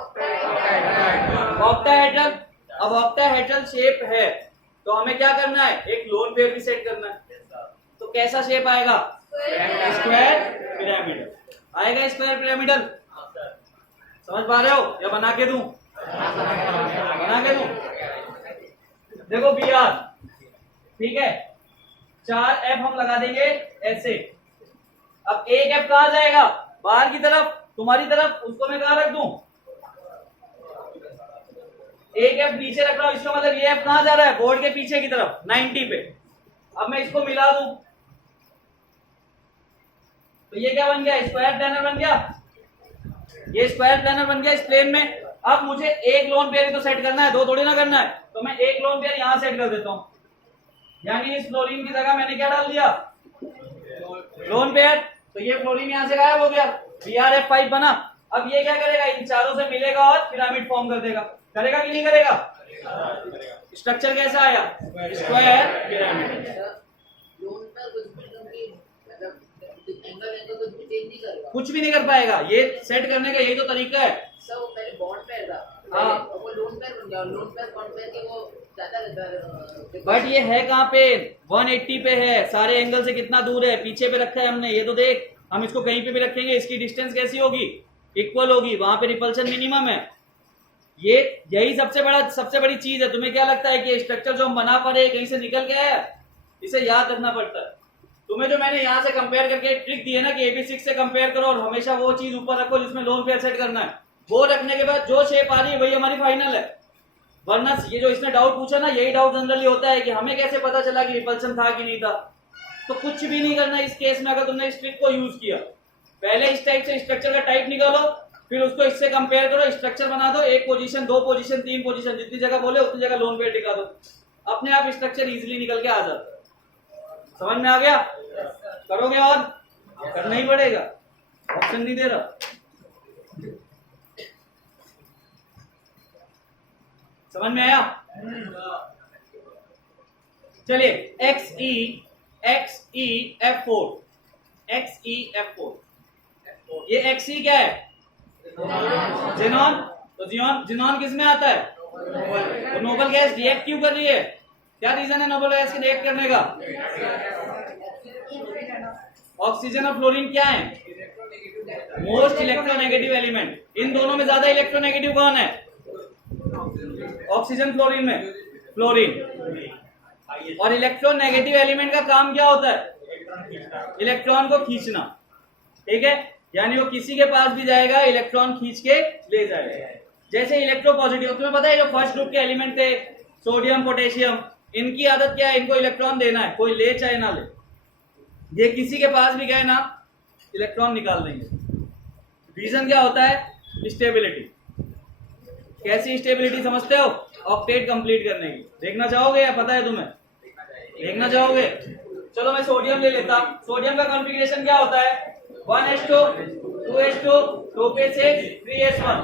ऑक्टाहेड्रल। अब ऑक्टाहेड्रल शेप है तो हमें क्या करना है? एक लोन पेयर भी सेट करना है। तो कैसा शेप आएगा? स्क्वायर पिरामिडल आएगा। स्क्वायर पिरामिडल समझ पा रहे हो या बना के दूं? बना के दूं। देखो Br, ठीक है, 4F हम लगा देंगे ऐसे। अब एक F कहां जाएगा? बाहर की तरफ, तुम्हारी तरफ। उसको मैं कहां रख दूं? एक F नीचे रख रहा हूं, इसका मतलब ये F कहां जा रहा है? बोर्ड के पीछे की तरफ 90 पे। अब मैं इसको मिला दूं तो ये क्या बन गया? स्क्वायर प्लेनर बन गया। ये स्क्वायर प्लेनर बन गया इस प्लेन में। अब मुझे एक लोन पेयर ही तो सेट करना है, 2 थोड़ी ना करना है। तो मैं एक लोन पेयर यहां सेट कर देता हूं, यानी इस फ्लोरीन की जगह मैंने क्या डाल दिया? Lone pair. तो ये फ्लोरीन यहां से गायब हो गया, BrF5 बना। अब ये क्या करेगा? इन चारों से मिलेगा और पिरामिड फॉर्म कर देगा। करेगा कि नहीं करेगा? स्ट्रक्चर कैसा आया? Square pyramid. कुछ भी नहीं कर पाएगा। ये सेट करने का यही तो तरीका है। वो पहले बॉन्ड पेयर था, वो लोन पेयर बन गया। लोन पेयर बॉन्ड पेयर के वो ज्यादा रहता है। बट ये है कहाँ पे? 180 पे है। सारे एंगल से कितना दूर है? पीछे पे रखा है हमने। ये तो देख, हम इसको कहीं पे भी रखेंगे, इसकी डिस्टेंस कैसी होगी? इक्वल होगी। वहां पे रिपल्शन मिनिमम है। ये यही सबसे बड़ी चीज है। तुम्हें क्या लगता है कि स्ट्रक्चर जो हम बना पा रहे कहीं से निकल गया है? इसे याद रखना पड़ता है। तुम्हें जो मैंने यहाँ से कंपेयर करके ट्रिक दी है ना कि AB6 से कंपेयर करो और हमेशा वो चीज ऊपर रखो जिसमें लोन पेयर सेट करना है, वो रखने के बाद जो शेप आ रही है वही हमारी फाइनल है। वरना ये जो इसने डाउट पूछा ना, यही डाउट जनरली होता है कि हमें कैसे पता चला कि रिपल्शन था कि नहीं था। तो कुछ भी नहीं करना इस केस में। अगर तुमने इस ट्रिक को यूज किया, पहले इस टाइप से स्ट्रक्चर का टाइप निकालो, फिर उसको इससे कंपेयर करो, स्ट्रक्चर बना दो। 1 पोजीशन, 2 पोजीशन, 3 पोजीशन, जितनी जगह बोले उतनी जगह लोन पेयर टिका दो। अपने आप स्ट्रक्चर इजिली निकल के आ जाता है। समझ में आ गया? करोगे और करना ही पड़ेगा, ऑप्शन नहीं दे रहा। समझ में आया? चलिए XeF4, ये Xe क्या है? जेनॉन। तो जिनॉन किस में आता है? तो नोबल गैस रिएक्ट क्यों कर रही है? क्या रीजन है नोबल गैस के रिएक्ट करने का? ऑक्सीजन और फ्लोरीन क्या है? Most electronegative element. इन दोनों में ज्यादा इलेक्ट्रोनेगेटिव कौन है? ऑक्सीजन फ्लोरीन में फ्लोरीन। और इलेक्ट्रोनेगेटिव एलिमेंट का काम क्या होता है? इलेक्ट्रॉन को खींचना, ठीक है। यानी वो किसी के पास भी जाएगा इलेक्ट्रॉन खींच के ले जाएगा। जैसे इलेक्ट्रोपॉजिटिव, तुम्हें पता है जो फर्स्ट ग्रुप के एलिमेंट थे सोडियम पोटेशियम, इनकी आदत क्या है? इनको इलेक्ट्रॉन देना है, कोई ले चाहे ना ले, ये किसी के पास भी गए ना इलेक्ट्रॉन निकाल देंगे। रीजन क्या होता है? स्टेबिलिटी। कैसी स्टेबिलिटी समझते हो? ऑक्टेट कंप्लीट करने की। देखना चाहोगे या पता है तुम्हें? देखना चाहोगे? चलो मैं सोडियम ले लेता। सोडियम का कॉन्फ़िगरेशन क्या होता है? 1s2 2s2 2p6 3s1।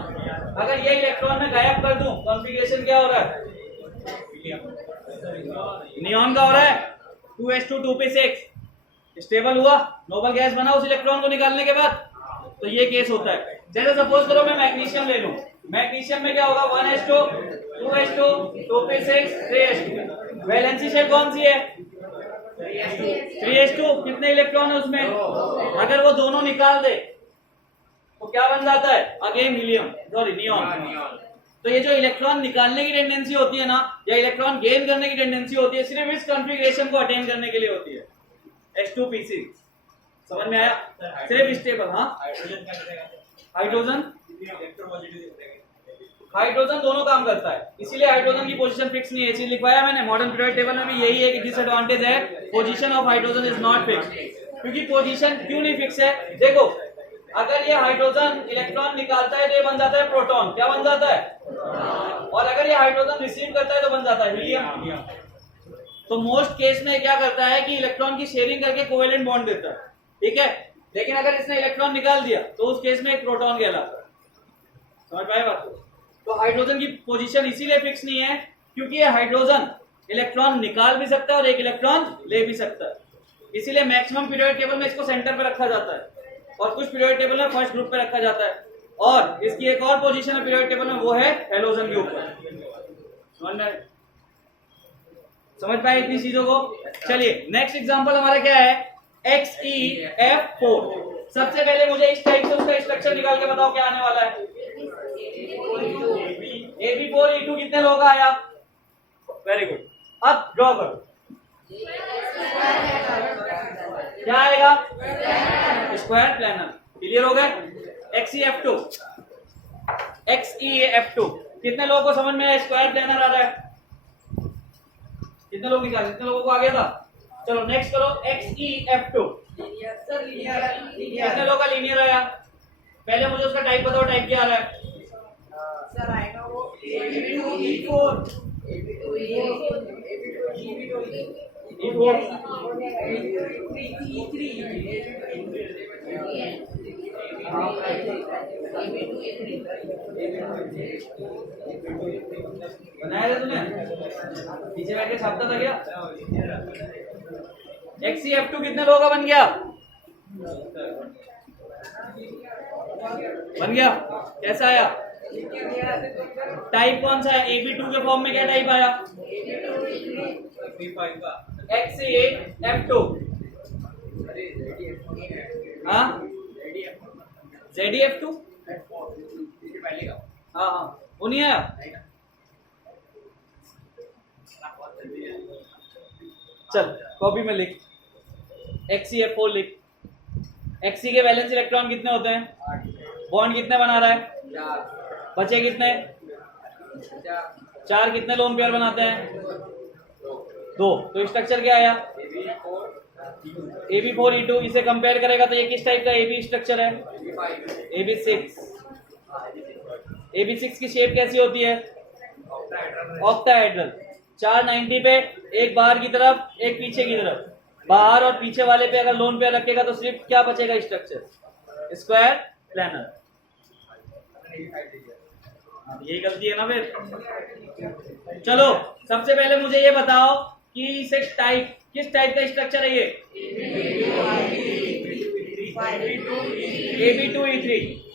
अगर ये इलेक्ट्रॉन में गायब कर दूं, कॉन्फ़िगरेशन क्या हो रहा है? नियॉन का हो रहा है 2s2 2p6। स्टेबल हुआ, नोबल गैस बना उस इलेक्ट्रॉन को निकालने के बाद। तो ये केस होता है। जैसे सपोज करो मैं मैग्नीशियम ले लूं, मैग्नीशियम में क्या होगा? 1s2 2s2 2p6 3s2। Valency shell कौन सी है? 3s2। कितने इलेक्ट्रॉन है उसमें? अगर वो दोनों निकाल दे तो क्या बन जाता है? Again helium, sorry neon. तो ये जो इलेक्ट्रॉन निकालने की टेंडेंसी होती है ना, या इलेक्ट्रॉन गेन करने की टेंडेंसी होती है, सिर्फ इस कॉन्फ़िगरेशन को अटेन करने के लिए होती है। H2P6 समझ में आया? सिर्फ स्टेबल। हाँ, हाइड्रोजन हाइड्रोजन दोनों काम करता है, इसीलिए हाइड्रोजन की पोजीशन फिक्स नहीं है। चीज लिखवाया मैंने मॉडर्न पीरियड टेबल में भी यही है कि डिसएडवांटेज है, position of hydrogen is not fix. क्योंकि पोजीशन क्यों नहीं फिक्स है? देखो, अगर ये हाइड्रोजन इलेक्ट्रॉन निकालता है तो ये बन जाता है प्रोटॉन। क्या बन जाता है? और अगर ये हाइड्रोजन रिसीव करता है तो बन जाता है हीलियम। तो मोस्ट केस में क्या करता है कि इलेक्ट्रॉन की शेयरिंग करके कोवेलेंट बॉन्ड देता है, ठीक है। लेकिन अगर इसने इलेक्ट्रॉन निकाल दिया तो उस केस में एक प्रोटॉन कहलाता है। समझ पाए बात को? तो हाइड्रोजन की पोजीशन इसीलिए फिक्स नहीं है क्योंकि ये हाइड्रोजन इलेक्ट्रॉन निकाल भी सकता है और एक इलेक्ट्रॉन ले भी सकता है। इसीलिए मैक्सिमम पीरियोडिक टेबल में इसको सेंटर पे रखा जाता है और कुछ पीरियोडिक टेबल में फर्स्ट ग्रुप पे रखा जाता है। और इसकी एक और पोजीशन है पीरियोडिक टेबल में, वो है हैलोजन के ऊपर। समझ पाए इतनी चीजों को? चलिए नेक्स्ट एग्जांपल हमारा क्या है? XeF4। सबसे पहले मुझे इस टाइप से उसका स्ट्रक्चर निकाल के बताओ क्या आने वाला है। AB4E2 कितने लोग आया? Very good. अब ड्रॉ करो, क्या आएगा? Square planar. क्लियर हो गए? XeF2 कितने लोगों को समझ में आया? स्क्वायर प्लानर आ रहा है। कितने लोग निकाले? कितने लोगों को आ गया था? चलो नेक्स्ट करो XeF2। कितने लोगों का लीनियर आया? पहले मुझे उसका टाइप बताओ, टाइप क्या आ रहा है? सर आएगा वो E4 बनाया था तूने? पीछे बैठ के छापता था क्या? XeF2 कितने लोगों का बन गया? बन गया। कैसा आया? टाइप कौन सा है? AB2 के फॉर्म में क्या टाइप आया? XeF2। हाँ, ZeF2। हाँ हाँ, वो नहीं आया। चल कॉपी में लिख, XeF4 लिख। Xe के वैलेंस इलेक्ट्रॉन कितने होते हैं? बॉन्ड कितने बना रहा है? बचे कितने? 4। कितने लोन पेयर बनाते हैं? 2। तो स्ट्रक्चर क्या आया? AB4E2। इसे कंपेयर करेगा तो ये किस टाइप का AB स्ट्रक्चर है? AB6। AB6 की शेप कैसी होती है? ऑक्टाहेड्रल। 4 90 पे, एक बाहर की तरफ, एक पीछे की तरफ। बाहर और पीछे वाले पे अगर लोन पेयर रखेगा तो सिर्फ क्या बचेगा स्ट्रक्चर? Square planar. यही गलती है ना फिर। चलो सबसे पहले मुझे ये बताओ कि इसे टाइप, किस टाइप का स्ट्रक्चर है ये? AB2E3।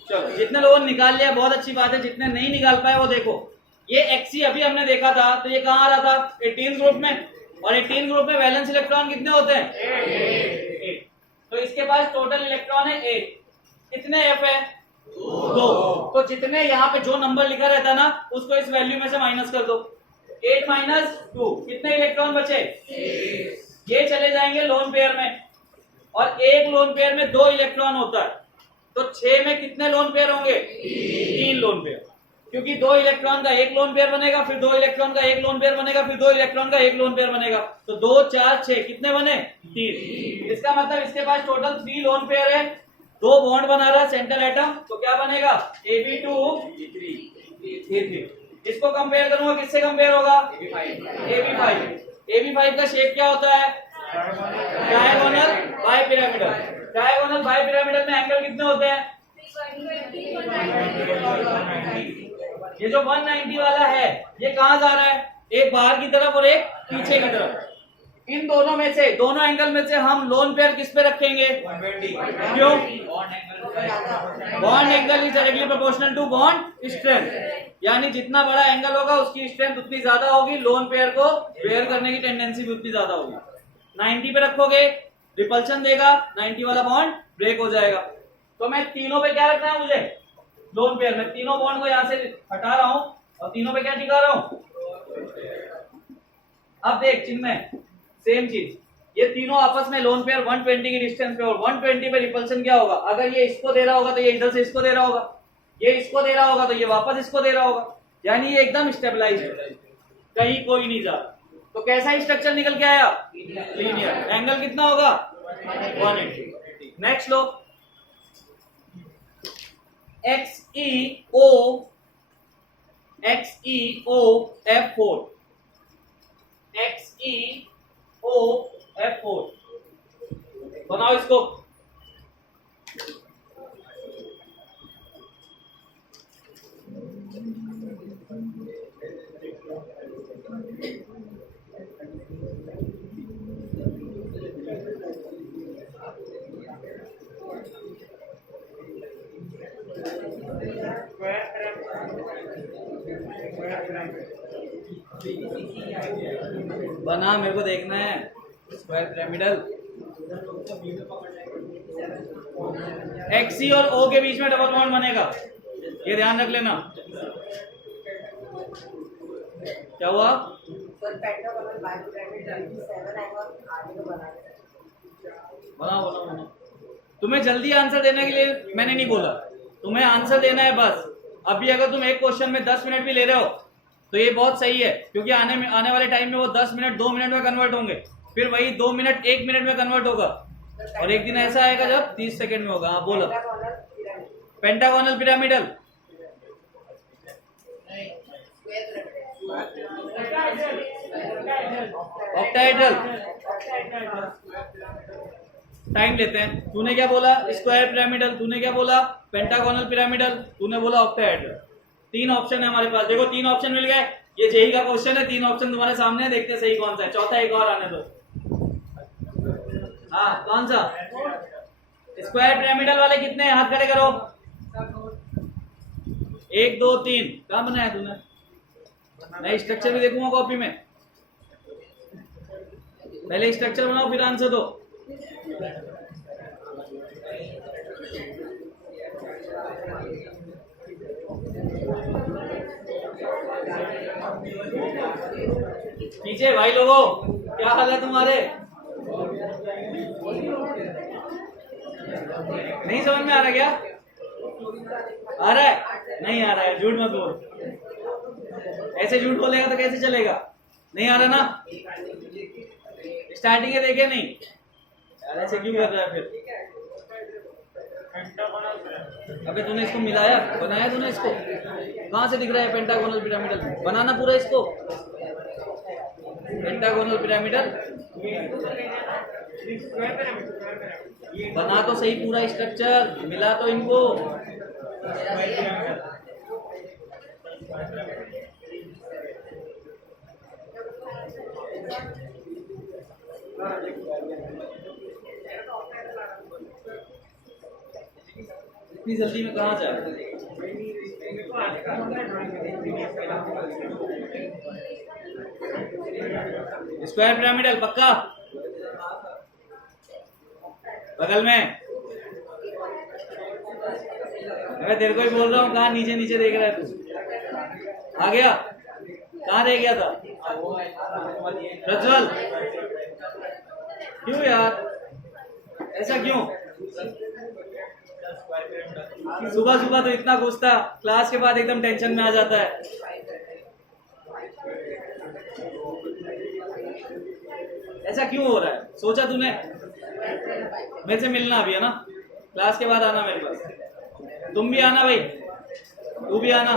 चलो जितने लोगों ने निकाल लिया बहुत अच्छी बात है, जितने नहीं निकाल पाए वो देखो। ये Xe अभी हमने देखा था तो ये कहाँ आ रहा था? 18 ग्रुप में। और 18 ग्रुप में वैलेंस इलेक्ट्रॉन कितने होते हैं? 8। तो इसके पास टोटल इलेक्ट्रॉन है 8। कितने एफ है? 2। तो जितने यहाँ पे जो नंबर लिखा रहता है ना, उसको इस वैल्यू में से माइनस कर दो। 8 माइनस 2, कितने इलेक्ट्रॉन बचे? ये चले जाएंगे लोन पेयर में, और एक लोन पेयर में 2 इलेक्ट्रॉन होता है। तो 6 में कितने लोन पेयर होंगे? 3 लोन पेयर, क्योंकि 2 इलेक्ट्रॉन का एक लोन पेयर बनेगा, फिर 2 इलेक्ट्रॉन का एक लोन पेयर बनेगा, फिर 2 इलेक्ट्रॉन का एक लोन पेयर बनेगा। तो 2 4 6 कितने बने? 3। इसका मतलब इसके पास टोटल 3 लोन पेयर है, 2 बॉन्ड बना रहा है सेंट्रल एटम, तो क्या बनेगा? Ab2 इसको कंपेयर करूंगा, किससे कंपेयर होगा? AB5 का शेप क्या होता है? Trigonal bipyramidal. Trigonal bipyramidal में एंगल कितने होते हैं? ये जो 190 वाला है, ये कहां जा रहा है? एक बाहर की तरफ और एक पीछे की तरफ। इन दोनों में से, दोनों एंगल में से हम लोन पेयर किस पे रखेंगे? क्यों? Bond angle is directly proportional to bond strength, यानी जितना बड़ा एंगल होगा उसकी स्ट्रेंथ उतनी ज्यादा होगी, लोन पेयर को बेयर करने की टेंडेंसी भी उतनी ज्यादा होगी। 90 पे रखोगे, रिपल्शन देगा, 90 वाला बॉन्ड ब्रेक हो जाएगा। तो मैं तीनों पे क्या रखना है मुझे? लोन पेयर में तीनों बॉन्ड को यहां से हटा रहा हूं और तीनों पे क्या टिका रहा हूं? अब देख चिन्ह सेम चीज, ये तीनों आपस में लोन पेयर 120 की डिस्टेंस पे, और 120 पे रिपल्शन क्या होगा? अगर ये इसको दे रहा होगा तो ये इधर से इसको दे रहा होगा, ये इसको दे रहा होगा तो ये वापस इसको दे रहा होगा, यानी ये एकदम स्टेबलाइज है, कहीं कोई नहीं जा रहा। तो कैसा स्ट्रक्चर निकल के आया? लीनियर। एंगल कितना होगा? 180। नेक्स्ट लो, XeO F4, XeO F4 बनाओ इसको। बना, मेरे को देखना है स्क्वायर पिरामिडल। XC और O के बीच में डबल बॉन्ड बनेगा, ये ध्यान रख लेना। क्या हुआ? बनाओ बनाओ बनाओ। तुम्हें जल्दी आंसर देने के लिए मैंने नहीं बोला, तुम्हें आंसर देना है बस। अभी अगर तुम एक क्वेश्चन में 10 मिनट भी ले रहे हो तो ये बहुत सही है, क्योंकि आने वाले टाइम में वो 10 मिनट 2 मिनट में कन्वर्ट होंगे, फिर वही 2 मिनट 1 मिनट में कन्वर्ट होगा, और एक दिन ऐसा आएगा जब 30 सेकंड में होगा। हाँ बोलो। Pentagonal pyramidal, octahedral. टाइम लेते हैं। तूने क्या बोला? Square pyramidal. तूने क्या बोला? Pentagonal pyramidal. तूने बोला ऑक्टाहेड्रल। 3 ऑप्शन है हमारे पास। देखो 3 ऑप्शन मिल गए। ये जेई का क्वेश्चन है, 3 ऑप्शन तुम्हारे सामने है, देखते हैं सही कौन सा है। चौथा एक और आने दो। हाँ कौन सा? स्क्वायर पिरामिडल वाले कितने हाथ खड़े करो? 1 2 3। कहाँ बनाया तूने? मैं स्ट्रक्चर भी देखूंगा कॉपी में। पहले स्ट्रक्चर बनाओ फिर आंसर दो। पीछे भाई लोगों, क्या हाल है तुम्हारे? नहीं समझ में आ रहा क्या? आ रहा है? नहीं आ रहा है, झूठ मत बोल। ऐसे झूठ बोलेगा तो कैसे चलेगा? नहीं आ रहा ना? स्टार्टिंग है देखे नहीं? यार ऐसे क्यों कर रहा है फिर? अबे तूने इसको मिलाया, बनाया तूने इसको? कहाँ से दिख रहा है पेंटागोनल पिरामिडल? बनाना पूरा इसको। पेंटागोनल पिरामिडल बना तो सही पूरा स्ट्रक्चर, मिला तो इनको। इतनी जल्दी में कहाँ जाए? स्क्वायर पिरामिडल पक्का? बगल में मैं तेरे को ही बोल रहा हूँ, कहाँ नीचे नीचे देख रहा है तू? आ गया? कहाँ रह गया था प्रज्वल? क्यों यार, ऐसा क्यों? सुबह सुबह तो इतना घुसता, क्लास के बाद एकदम टेंशन में आ जाता है। ऐसा क्यों हो रहा है? सोचा तूने? मेरे से मिलना अभी है ना, क्लास के बाद आना मेरे पास। तुम भी आना भाई, तू भी आना,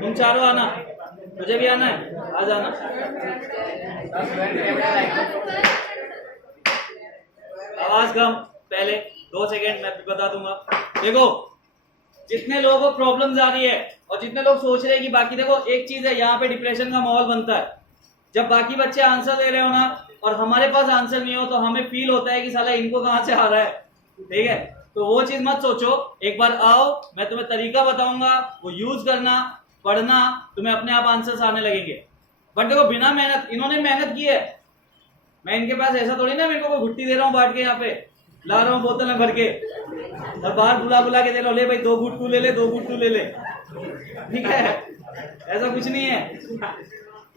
तुम चारों आना, तुझे भी आना है, आ जाना। आवाज कम, पहले 2 सेकेंड मैं बता दूंगा। देखो जितने लोगों को प्रॉब्लम्स आ रही है और जितने लोग सोच रहे हैं कि बाकी, देखो एक चीज है, यहाँ पे डिप्रेशन का माहौल बनता है जब बाकी बच्चे आंसर दे रहे हो ना और हमारे पास आंसर नहीं हो, तो हमें फील होता है कि साला इनको कहाँ से आ रहा है। ठीक है, तो वो चीज मत सोचो, एक बार आओ, मैं तुम्हें तरीका बताऊंगा, वो यूज करना, पढ़ना, तुम्हें अपने आप आंसर्स आने लगेंगे। बट देखो बिना मेहनत, इन्होंने मेहनत की है, मैं इनके पास ऐसा थोड़ी ना मेरे को घुट्टी दे रहा हूँ बांट के, यहाँ पे ला रहा हूँ बोतल में भर के और बाहर बुला बुला के दे रहा हूँ, ले भाई 2 घूंट तू ले ले, 2 घूंट तू ले ले। ठीक है, ऐसा कुछ नहीं है,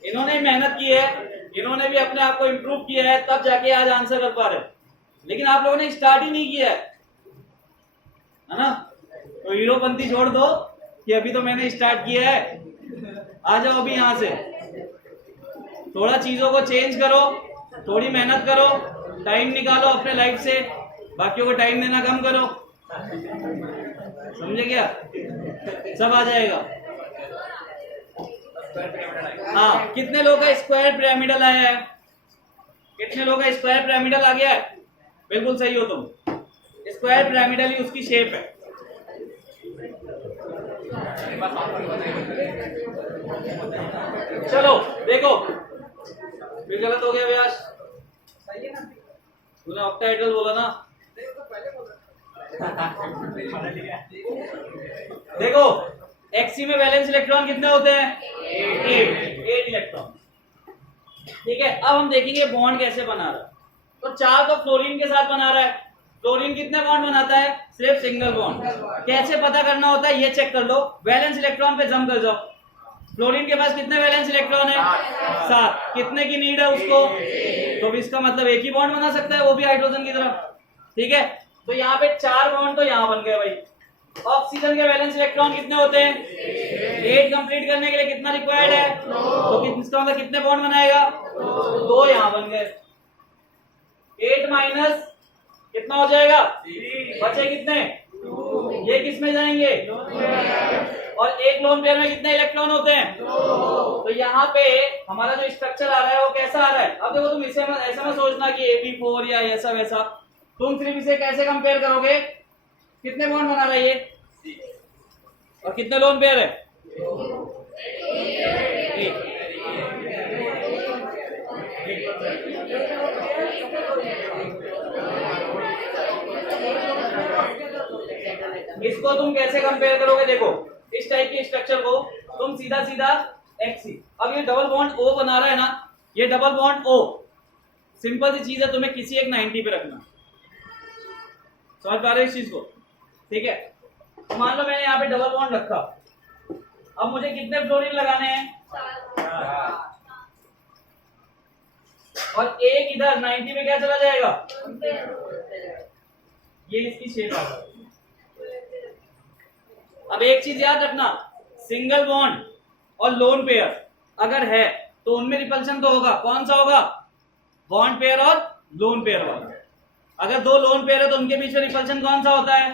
इन्होंने मेहनत की है, इन्होंने भी अपने आप को इम्प्रूव किया है, तब जाके आज आंसर कर पा रहे। लेकिन आप लोगों ने स्टार्ट ही नहीं किया है ना? तो हीरोपंती छोड़ दो कि अभी तो मैंने स्टार्ट किया है, आ जाओ अभी यहाँ से। थोड़ा चीजों को चेंज करो, थोड़ी मेहनत करो, टाइम निकालो अपने लाइफ से, बाकियों को टाइम देना कम करो, समझे क्या? सब आ जाएगा। हाँ, कितने लोगों का स्क्वायर पिरामिडल आया है? कितने लोगों का स्क्वायर पिरामिडल आ गया है? बिल्कुल सही हो तुम, स्क्वायर पिरामिडल ही उसकी शेप है। चलो देखो, फिर गलत हो गया व्यास, तूने ऑक्टाहेड्रल बोला ना। देखो एक्सी में वैलेंस इलेक्ट्रॉन कितने होते हैं? 8 इलेक्ट्रॉन। ठीक है, अब हम देखेंगे बॉन्ड कैसे बना रहा है। तो 4 तो फ्लोरीन के साथ बना रहा है, फ्लोरीन कितने बॉन्ड बनाता है? सिर्फ सिंगल बॉन्ड। कैसे पता करना होता है ये चेक कर लो, वैलेंस इलेक्ट्रॉन पे जंप कर जाओ। फ्लोरीन के पास कितने वैलेंस इलेक्ट्रॉन है? 7। कितने की नीड है उसको? तो इसका मतलब एक ही बॉन्ड बना सकता है, वो भी हाइड्रोजन की तरह। ठीक है, तो यहाँ पे 4 बॉन्ड तो यहाँ बन गए भाई। ऑक्सीजन के वैलेंस इलेक्ट्रॉन कितने होते हैं? 8 कंप्लीट करने के लिए कितना रिक्वायर्ड है? तो इसका मतलब कितने बॉन्ड बनाएगा? 2 यहाँ बन गए। 8 माइनस कितना हो जाएगा? बचे कितने? ये किस में जाएंगे? और एक लोन पेयर में कितने इलेक्ट्रॉन होते हैं? तो यहाँ पे हमारा जो स्ट्रक्चर आ रहा है वो कैसा आ रहा है? अब देखो तुम इसे ऐसा मत सोचना कि AB4 या ऐसा वैसा, तुम सिर्फ इसे कैसे कंपेयर करोगे? कितने बॉन्ड बना रहा है ये और कितने लोन पेयर है? इसको तुम कैसे कंपेयर करोगे? देखो इस टाइप के स्ट्रक्चर को तुम सीधा सीधा XC, अब ये डबल बॉन्ड O बना रहा है ना, ये डबल बॉन्ड O, सिंपल सी चीज है, तुम्हें किसी एक 90 पे रखना। समझ पा रहे हो इस चीज को? ठीक है, तो मान लो मैंने यहाँ पे डबल बॉन्ड रखा, अब मुझे कितने फ्लोरीन लगाने हैं? और एक इधर 90 पे क्या चला जाएगा? ये इसकी शेप आ गई। अब एक चीज याद रखना, सिंगल बॉन्ड और लोन पेयर अगर है तो उनमें रिपल्शन तो होगा। कौन सा होगा? बॉन्ड पेयर और लोन पेयर वाला। अगर 2 लोन पेयर है तो उनके बीच में रिपल्शन कौन सा होता है?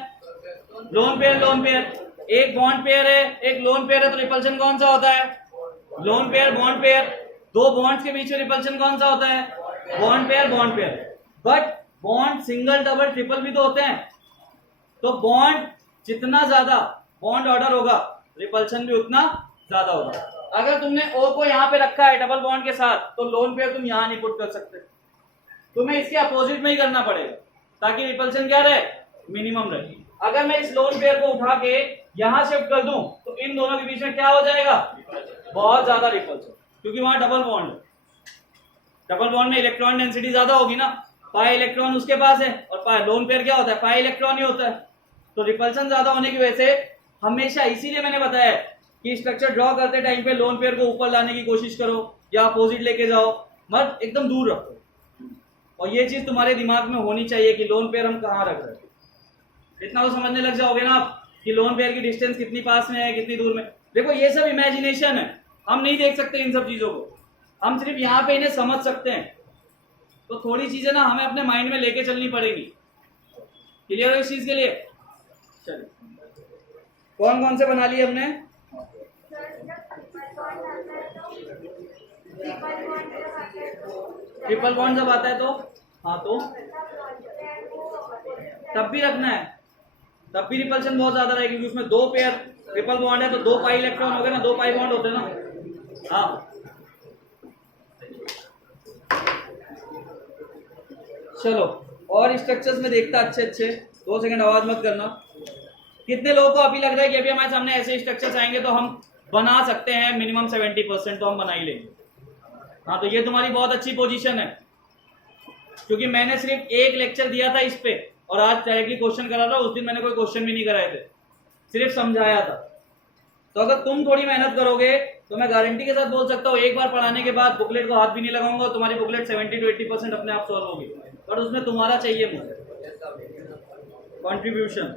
Lone pair lone pair. एक बॉन्ड पेयर है एक लोन पेयर है तो रिपल्शन कौन सा होता है? Lone pair bond pair. 2 bonds के बीच में रिपल्शन कौन सा होता है? Bond pair bond pair. But bond single double triple भी तो होते हैं, तो बॉन्ड जितना ज्यादा बॉन्ड ऑर्डर होगा रिपल्शन भी उतना ज्यादा होगा। अगर तुमने O को यहाँ पे रखा है डबल बॉन्ड के साथ, तो लोन पेयर तुम यहाँ नहीं पुट कर सकते, तुम्हें इसके अपोजिट में ही करना पड़ेगा ताकि रिपल्शन क्या रहे? मिनिमम रहे। अगर मैं इस लोन पेयर को उठा के यहाँ शिफ्ट कर दूं तो इन दोनों के बीच में क्या हो जाएगा? बहुत ज्यादा रिपल्शन। क्योंकि वहां डबल बॉन्ड में इलेक्ट्रॉन डेंसिटी ज्यादा होगी ना, पाई इलेक्ट्रॉन उसके पास है, और पाई लोन पेयर क्या होता है, पाई इलेक्ट्रॉन ही होता है, तो रिपल्सन ज्यादा होने की वजह से हमेशा, इसीलिए मैंने बताया कि स्ट्रक्चर ड्रॉ करते टाइम पे लोन पेयर को ऊपर लाने की कोशिश करो या अपोजिट लेके जाओ, मत एकदम दूर रखो। और ये चीज तुम्हारे दिमाग में होनी चाहिए कि लोन पेयर हम कहाँ रख रहे हैं। इतना तो समझने लग जाओगे ना आप कि लोन पेयर की डिस्टेंस कितनी पास में है, कितनी दूर में। देखो ये सब इमेजिनेशन है, हम नहीं देख सकते इन सब चीजों को, हम सिर्फ यहाँ पे इन्हें समझ सकते हैं। तो थोड़ी चीजें ना हमें अपने माइंड में लेके चलनी पड़ेगी। क्लियर हो इस चीज के लिए? चलिए, कौन कौन से बना लिए हमने? ट्रिपल बॉन्ड जब आता है तो हाँ, तो तब भी रखना है, तब भी रिपल्शन बहुत ज्यादा रहेगी, क्योंकि उसमें 2 पेयर ट्रिपल बॉन्ड है, तो 2 पाई इलेक्ट्रॉन हो गए ना, 2 पाई बॉन्ड होते हैं ना। हाँ चलो, और स्ट्रक्चर्स में देखता अच्छे 2 सेकंड आवाज मत करना। कितने लोगों को अभी लग रहा है कि अभी हमारे सामने ऐसे स्ट्रक्चर्स आएंगे तो हम बना सकते हैं मिनिमम 70% तो हम बना ही लेंगे। हाँ, तो ये तुम्हारी बहुत अच्छी पोजीशन है, क्योंकि मैंने सिर्फ एक लेक्चर दिया था इस पे, और आज डायरेक्टली क्वेश्चन करा था। उस दिन मैंने कोई क्वेश्चन भी नहीं कराए थे, सिर्फ समझाया था। तो अगर तुम थोड़ी मेहनत करोगे तो मैं गारंटी के साथ बोल सकता हूँ, एक बार पढ़ाने के बाद बुकलेट को हाथ भी नहीं लगाऊंगा, तुम्हारी बुकलेट 70 to 80% अपने आप सॉल्व होगी। पर उसमें तुम्हारा चाहिए मुझे कॉन्ट्रीब्यूशन।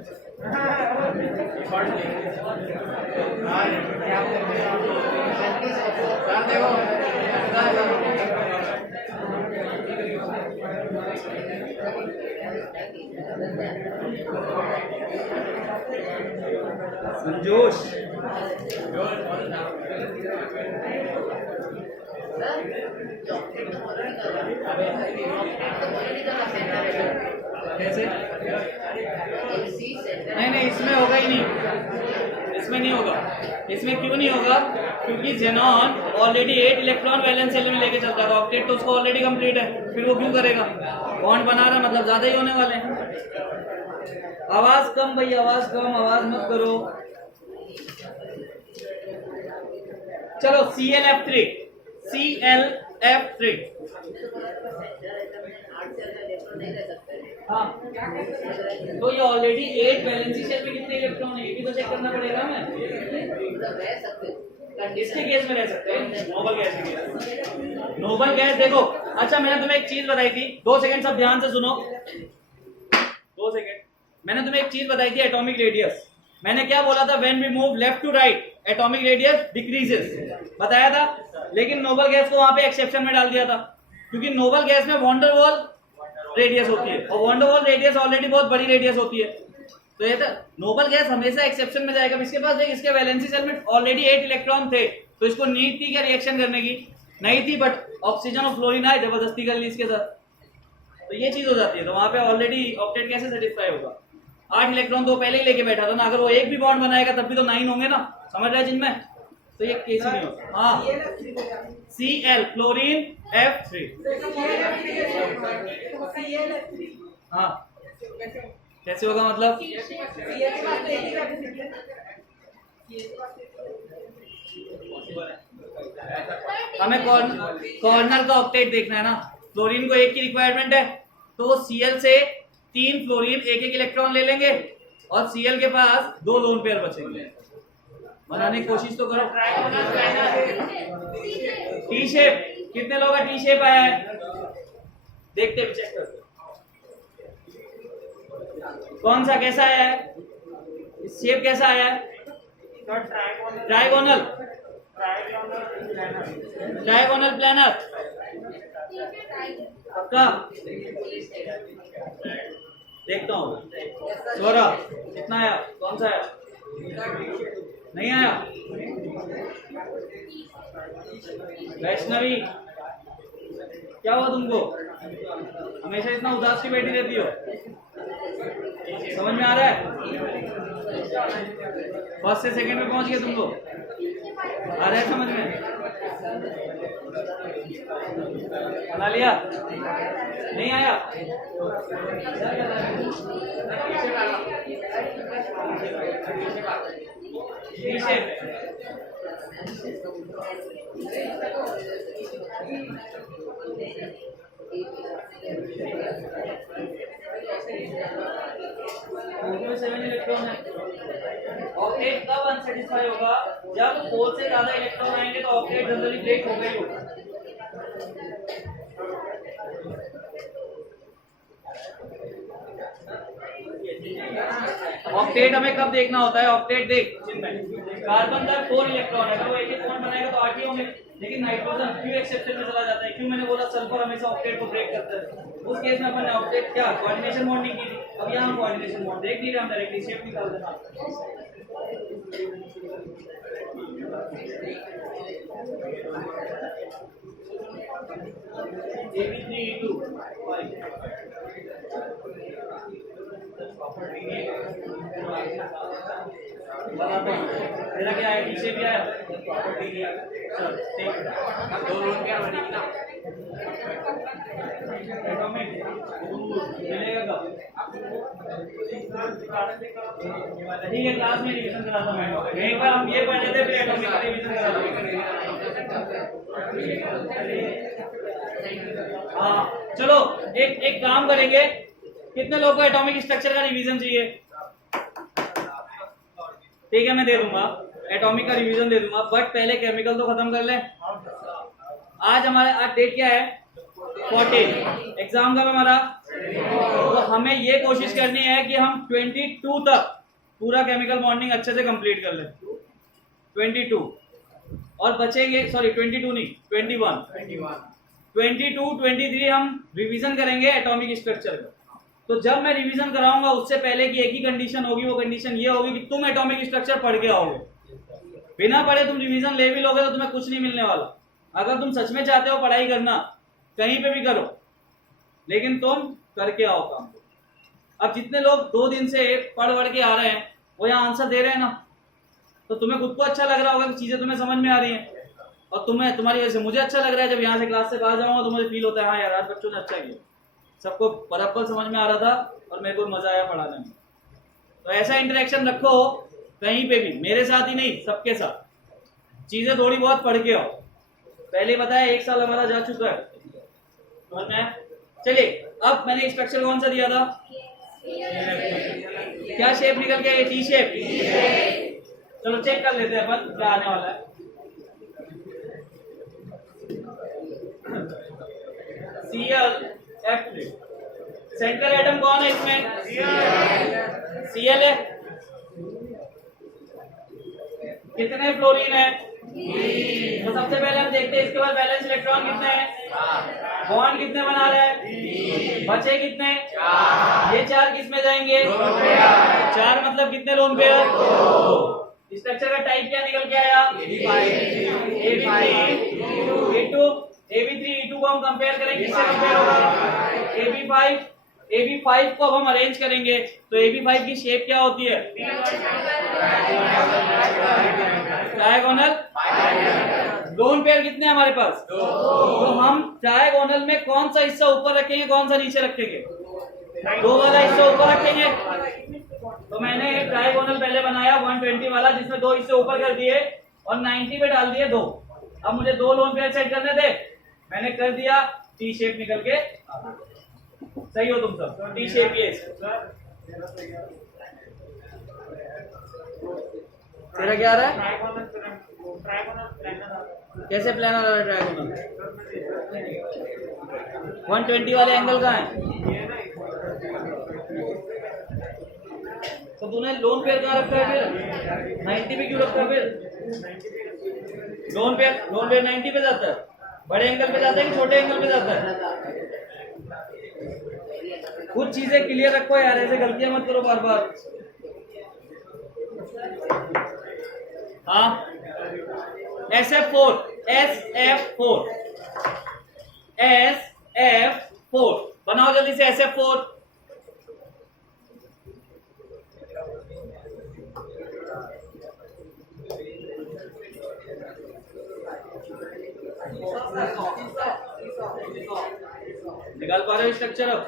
संजोश, कैसे? नहीं, इसमें होगा ही नहीं, इसमें नहीं होगा। इसमें क्यों नहीं होगा? क्योंकि xenon already 8 electron valence shell में लेके चलता है, ऑक्टेट तो उसको ऑलरेडी कंप्लीट है, फिर वो क्यों करेगा? बॉन्ड बना रहा है मतलब ज्यादा ही होने वाले हैं। आवाज कम भाई, आवाज कम, आवाज मत करो। चलो ClF3 हाँ, तो ये ऑलरेडी 8 वैलेंसी शेल में कितने इलेक्ट्रॉन है, ये भी तो चेक करना पड़ेगा। मैं इसके केस में रह सकते हैं, नोबल गैस के केस। नोबल गैस देखो, अच्छा मैंने तुम्हें एक चीज बताई थी, 2 सेकंड सब ध्यान से सुनो, 2 सेकंड। मैंने तुम्हें एक चीज बताई थी, एटॉमिक रेडियस। मैंने क्या बोला था? When we move left to right atomic radius decreases, बताया था। लेकिन नोबल गैस को वहां पे एक्सेप्शन में डाल दिया था, क्योंकि नोबल गैस में वॉन्डर वॉल रेडियस होती है, और वॉन्डर वॉल रेडियस ऑलरेडी बहुत बड़ी रेडियस होती है। तो ये था, नोबल गैस हमेशा एक्सेप्शन में जाएगा। इसके पास देख, इसके वैलेंसी सेल में ऑलरेडी 8 इलेक्ट्रॉन थे, तो इसको नीड थी क्या रिएक्शन करने की? नहीं थी, बट ऑक्सीजन और फ्लोरीन आए, जबरदस्ती कर ली इसके साथ, तो ये चीज हो जाती है। तो वहां पे ऑलरेडी ऑक्टेट कैसे सेटिस्फाई होगा? 8 इलेक्ट्रॉन तो पहले ही लेके बैठा था ना, अगर वो एक भी बॉन्ड बनाएगा तब भी तो 9 होंगे ना, समझ रहे जिनमें? तो ये केस नहीं होगा। हाँ, Cl क्लोरीन F3। हाँ, कैसे होगा मतलब? हमें कॉर्नर का ऑक्टेट देखना है ना। फ्लोरीन को 1 की रिक्वायरमेंट है, तो वो Cl से 3 फ्लोरीन 1-1 इलेक्ट्रॉन ले लेंगे, और Cl के पास 2 लोन पेयर बचेंगे। बनाने की कोशिश तो करो। टी शेप, कितने लोगों का टी शेप आया है? देखते हैं, चेक करते। कौन सा कैसा आया है? शेप कैसा आया है? ट्राइगोनल, ट्राइगोनल प्लैनर, पक्का? देखता हूँ। सोरा कितना आया? कौन सा आया? नहीं आया? वैष्णवी, क्या हुआ तुमको? हमेशा इतना उदास की बैठी रहती हो, समझ में आ रहा है? फर्स्ट से सेकंड में पहुंच गए तुम लोग, आ रहा है समझ में? बना लिया? नहीं आया? टी शेप सेवन इलेक्ट्रॉन है। ऑक्टेट कब अनसेटिस्फाई होगा? जब 4 से ज्यादा इलेक्ट्रॉन आएंगे तो ऑक्टेट जनरली ब्रेक हो गई होगा। ऑक्टेट हमें कब देखना होता है? ऑक्टेट देख कार्बन का 4 इलेक्ट्रॉन है, अगर वो एक बॉन्ड बनाएगा तो 8 ही होंगे, लेकिन नाइट्रोजन क्यों एक्सेप्शन में चला जाता है? क्यों मैंने बोला सल्फर हमेशा ऑक्टेट को ब्रेक करता है? उस केस में अपन ने ऑक्टेट क्या कोऑर्डिनेशन बॉन्ड नहीं की थी, अब यहाँ हम कोऑर्डिनेशन बॉन्ड देख नहीं रहे, हम डायरेक्टली शेप निकाल देना। AB3E2 मेरा क्या है? नीचे भी है। चल ठीक है, अब 2 लोन क्या बनेगी ना एटॉमिक मिलेगा कब? ठीक है, क्लास में रिवीजन कराता हूं मैं। एक बार हम ये पढ़ लेते फिर एटॉमिक का रिवीजन कराता हूं। हाँ चलो एक काम करेंगे, कितने लोगों को एटॉमिक स्ट्रक्चर का रिवीजन चाहिए? ठीक है, मैं दे दूंगा, एटॉमिक का रिवीजन दे दूंगा, बट पहले केमिकल तो खत्म कर लें। आज डेट क्या है? 14। एग्जाम कब है हमारा? तो हमें ये कोशिश करनी है कि हम 22 तक पूरा केमिकल बॉन्डिंग अच्छे से कंप्लीट कर लें। 22 और बचेंगे, सॉरी 22 नहीं, 21, 22, 23 हम रिवीजन करेंगे एटॉमिक स्ट्रक्चर का। तो जब मैं रिवीजन कराऊंगा उससे पहले की एक ही कंडीशन होगी, वो कंडीशन ये होगी कि तुम एटॉमिक स्ट्रक्चर पढ़ के आओगे। बिना पढ़े तुम रिवीजन ले भी लोगे तो तुम्हें कुछ नहीं मिलने वाला। अगर तुम सच में चाहते हो पढ़ाई करना, कहीं पे भी करो, लेकिन तुम करके आओ काम। अब जितने लोग 2 दिन से पढ़ के आ रहे हैं वो यहाँ आंसर दे रहे हैं ना, तो तुम्हें खुद को अच्छा लग रहा होगा कि चीजें तुम्हें समझ में आ रही हैं, और तुम्हारी वजह से मुझे अच्छा लग रहा है। जब यहाँ से क्लास से बाहर जाऊंगा तो मुझे फील होता है हाँ यार आज बच्चों ने अच्छा किया, सबको बराबर समझ में आ रहा था और मेरे को मजा आया पढ़ाने में। तो ऐसा इंटरेक्शन रखो कहीं पे भी, मेरे साथ ही नहीं सबके साथ, चीजें थोड़ी बहुत पढ़ के आओ। पहले बताया 1 साल हमारा जा चुका है। चलिए अब मैंने स्ट्रक्चर कौन सा दिया था? क्या शेप निकल गया? ये टी शेप। चलो चेक कर लेते हैं अपन क्या आने वाला है। ClF3 सेंट्रल एटम कौन है इसमें? Cl है। कितने फ्लोरीन है? तो सबसे पहले हम देखते हैं इसके बाद बैलेंस इलेक्ट्रॉन कितने हैं, बॉन्ड कितने बना रहे हैं, बचे कितने? ये 4 किस में जाएंगे? 4 मतलब कितने लोन पेयर? स्ट्रक्चर का टाइप क्या निकल के आया? AB3E2 को हम कंपेयर करेंगे, किससे कंपेयर होगा? AB5 को अब हम अरेंज करेंगे, तो AB5 की शेप क्या होती है? ट्रायगोनल। लोन पेयर कितने हैं हमारे पास? 2। तो हम ट्रायगोनल में कौन सा हिस्सा ऊपर रखेंगे, कौन सा नीचे रखेंगे? 2 वाला हिस्सा ऊपर रखेंगे। तो मैंने एक ट्रायगोनल पहले बनाया 120 वाला, जिसमें 2 हिस्से ऊपर कर दिए और 90 पे डाल दिए 2। अब मुझे 2 लोन पेयर सेट करने थे, मैंने कर दिया, टी शेप निकल के। सही हो तुम सब? टी शेप ये तेरा क्या आ रहा है? कैसे प्लानर आ रहा है ट्रायगोनल? 120 वाले एंगल कहाँ है? तो तूने लोन पेयर कहाँ रखा है फिर? 90 पे क्यों रखा है फिर? लोन पेयर 90 पे जाता है, बड़े एंगल पे जाता है कि छोटे एंगल पे जाता है? कुछ चीजें क्लियर रखो यार, ऐसे गलतियां मत करो बार बार। हाँ SF4 बनाओ जल्दी से SF4। निकाल पा रहे हो स्ट्रक्चर? अब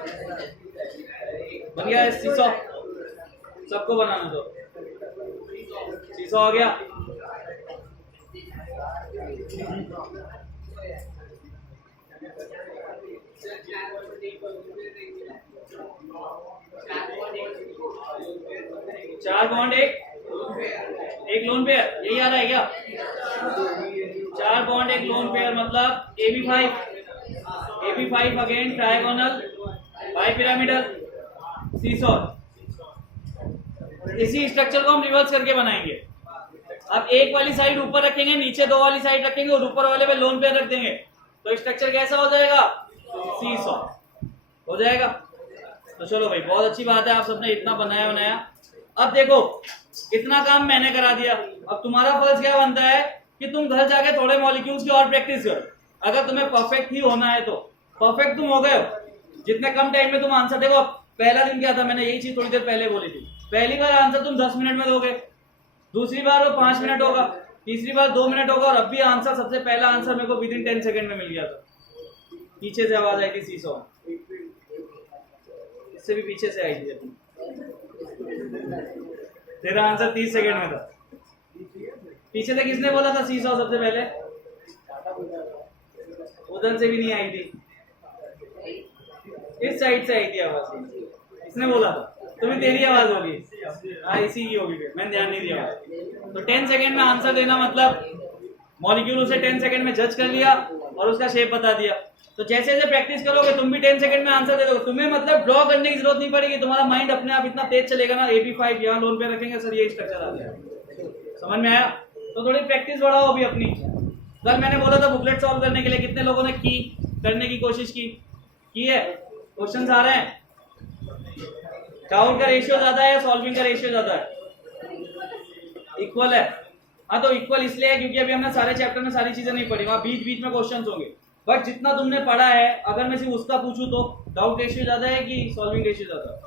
बन गया है सीसॉ, सबको बनाना दो। सीसॉ आ गया। चार बॉन्ड एक लोन पेयर, यही आ रहा है क्या? चार बॉन्ड एक लोन पेयर मतलब AB5 again trigonal bi pyramidal seesaw. इसी स्ट्रक्चर को हम रिवर्स करके बनाएंगे। अब एक वाली साइड ऊपर रखेंगे, नीचे दो वाली साइड रखेंगे और ऊपर वाले पे लोन पेयर रख देंगे, तो स्ट्रक्चर कैसा हो जाएगा? सीसॉ हो जाएगा। तो चलो भाई, बहुत अच्छी बात है, आप सबने इतना बनाया। अब देखो, इतना काम मैंने करा दिया, अब तुम्हारा फर्ज क्या बनता है कि तुम घर जाके थोड़े मॉलिक्यूल्स की और प्रैक्टिस करो। अगर तुम्हें परफेक्ट ही होना है तो परफेक्ट तुम हो गए हो, जितने कम टाइम में तुम आंसर। देखो पहला दिन क्या था, मैंने यही चीज थोड़ी देर पहले बोली थी। पहली बार आंसर तुम 10 मिनट में दोगे, दूसरी बार वो 5 मिनट होगा, तीसरी बार 2 मिनट होगा, और अब भी आंसर, सबसे पहला आंसर मेरे को विदिन 10 सेकंड में मिल गया था। पीछे से आवाज आई थी सीसॉ, इससे भी पीछे से आई थी। तेरा आंसर 30 सेकंड में था। पीछे से किसने बोला था सीसॉ सबसे पहले? उधर से भी नहीं आई थी, इस साइड से आई थी आवाज, इसने बोला था। तुम्हें तेरी आवाज होगी, हाँ इसी की होगी, मैंने ध्यान नहीं दिया। तो 10 सेकंड में आंसर देना मतलब मॉलिक्यूल उसे 10 सेकंड में जज कर लिया और उसका शेप बता दिया। तो जैसे जैसे प्रैक्टिस करोगे तुम भी 10 सेकंड में आंसर दे दोगे। तुम्हें मतलब ड्रॉ करने की जरूरत नहीं पड़ेगी, तुम्हारा माइंड अपने आप इतना तेज चलेगा ना। AB5 यहाँ लोन पे रखेंगे सर, ये स्ट्रक्चर आ गया, समझ में आया? तो थोड़ी प्रैक्टिस बढ़ाओ अभी अपनी। कल मैंने बोला था बुकलेट सॉल्व करने के लिए, कितने लोगों ने करने की कोशिश की है? क्वेश्चन आ रहे हैं, काउंट का रेशियो ज्यादा है या सॉल्विंग का रेशियो ज्यादा है? इक्वल है। हाँ, तो इक्वल इसलिए है क्योंकि अभी हमने सारे चैप्टर में सारी चीजें नहीं पढ़ी, वहाँ बीच बीच में क्वेश्चंस होंगे। बट जितना तुमने पढ़ा है, अगर मैं सिर्फ उसका पूछूं तो डाउट रेशियो ज्यादा है कि सॉल्विंग रेशियो ज्यादा है?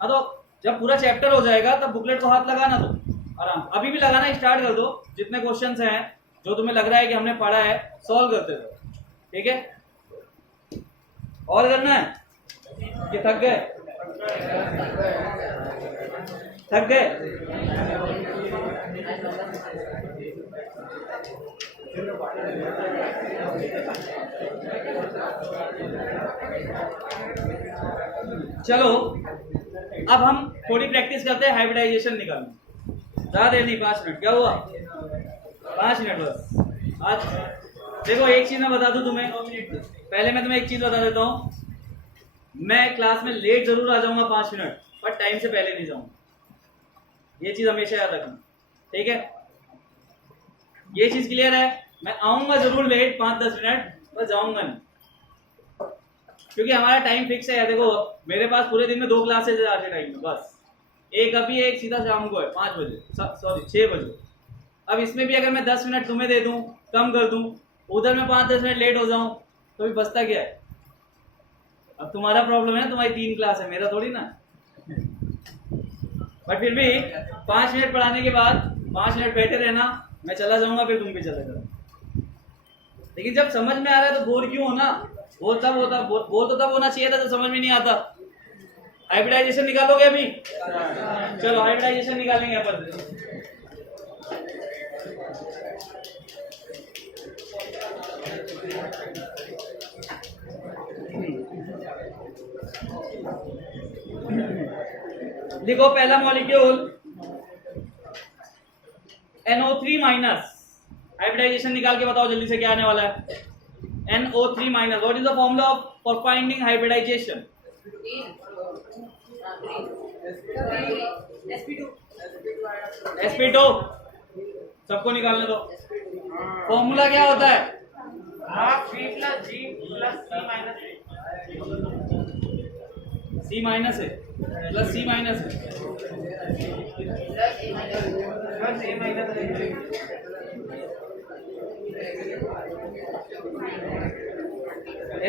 हाँ, तो जब पूरा चैप्टर हो जाएगा तब बुकलेट को हाथ लगाना, तो आराम, अभी भी लगाना स्टार्ट कर दो। जितने क्वेश्चंस हैं जो तुम्हें लग रहा है कि हमने पढ़ा है, सॉल्व करते रहो, ठीक है? और करना है कि थक गए? थक गए? चलो अब हम थोड़ी प्रैक्टिस करते हैं हाइब्रिडाइजेशन निकालने। ज्यादा देर नहीं, 5 मिनट। क्या हुआ? 5 मिनट बस। आज देखो एक चीज मैं बता दूं तुम्हें, पहले मैं तुम्हें एक चीज बता देता हूं, मैं क्लास में लेट जरूर आ जाऊंगा 5 मिनट, पर टाइम से पहले नहीं जाऊंगा। ये चीज हमेशा याद रखना, ठीक है? ये चीज क्लियर है? मैं आऊंगा जरूर लेट 5-10 मिनट, पर जाऊंगा नहीं, क्योंकि हमारा टाइम फिक्स है। देखो मेरे पास पूरे दिन में 2 क्लासेज है आज के टाइम में, बस एक अभी एक सीधा शाम को है 5 बजे, सॉरी 6 बजे। अब इसमें भी अगर मैं 10 मिनट तुम्हें दे दूं, कम कर दूं, उधर में 5-10 मिनट लेट हो जाऊं, तो भी बचता क्या है? अब तुम्हारा प्रॉब्लम है, तुम्हारी 3 क्लास है, मेरा थोड़ी ना। बट फिर भी 5 मिनट पढ़ाने के बाद 5 मिनट बैठे रहना, मैं चला जाऊंगा, फिर तुम भी चले जाओ। लेकिन जब समझ में आ रहा है तो बोर क्यों होना? बोर तो तब होना चाहिए था जब समझ में नहीं आता। हाइब्रिडाइजेशन निकालोगे अभी? चलो हाइब्रिडाइजेशन निकालेंगे अपन। लिखो पहला मॉलिक्यूल NO3 माइनस। हाइब्रिडाइजेशन निकाल के बताओ जल्दी से क्या आने वाला है? NO3 minus. What is the formula for finding hybridization? sp2। सबको निकालने दो। फॉर्मूला क्या होता है? C माइनस है प्लस C माइनस है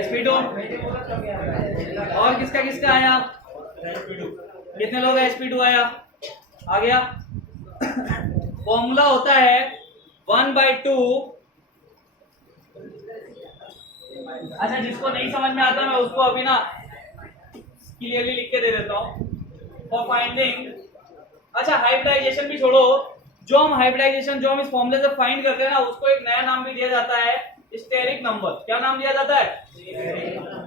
sp2। और किसका किसका आया? कितने लोग sp2 आया? आ गया। फॉर्मूला होता है 1/2। अच्छा, जिसको नहीं समझ में आता मैं उसको अभी ना क्लियरली लिख के दे देता हूं। फॉर फाइंडिंग, अच्छा हाइब्रिडाइजेशन भी छोड़ो, जो हम हाइब्रिडाइजेशन जो हम इस फॉर्मूले से फाइंड करते हैं ना, उसको एक नया नाम भी दिया जाता है, स्टेरिक नंबर। क्या नाम दिया जाता है?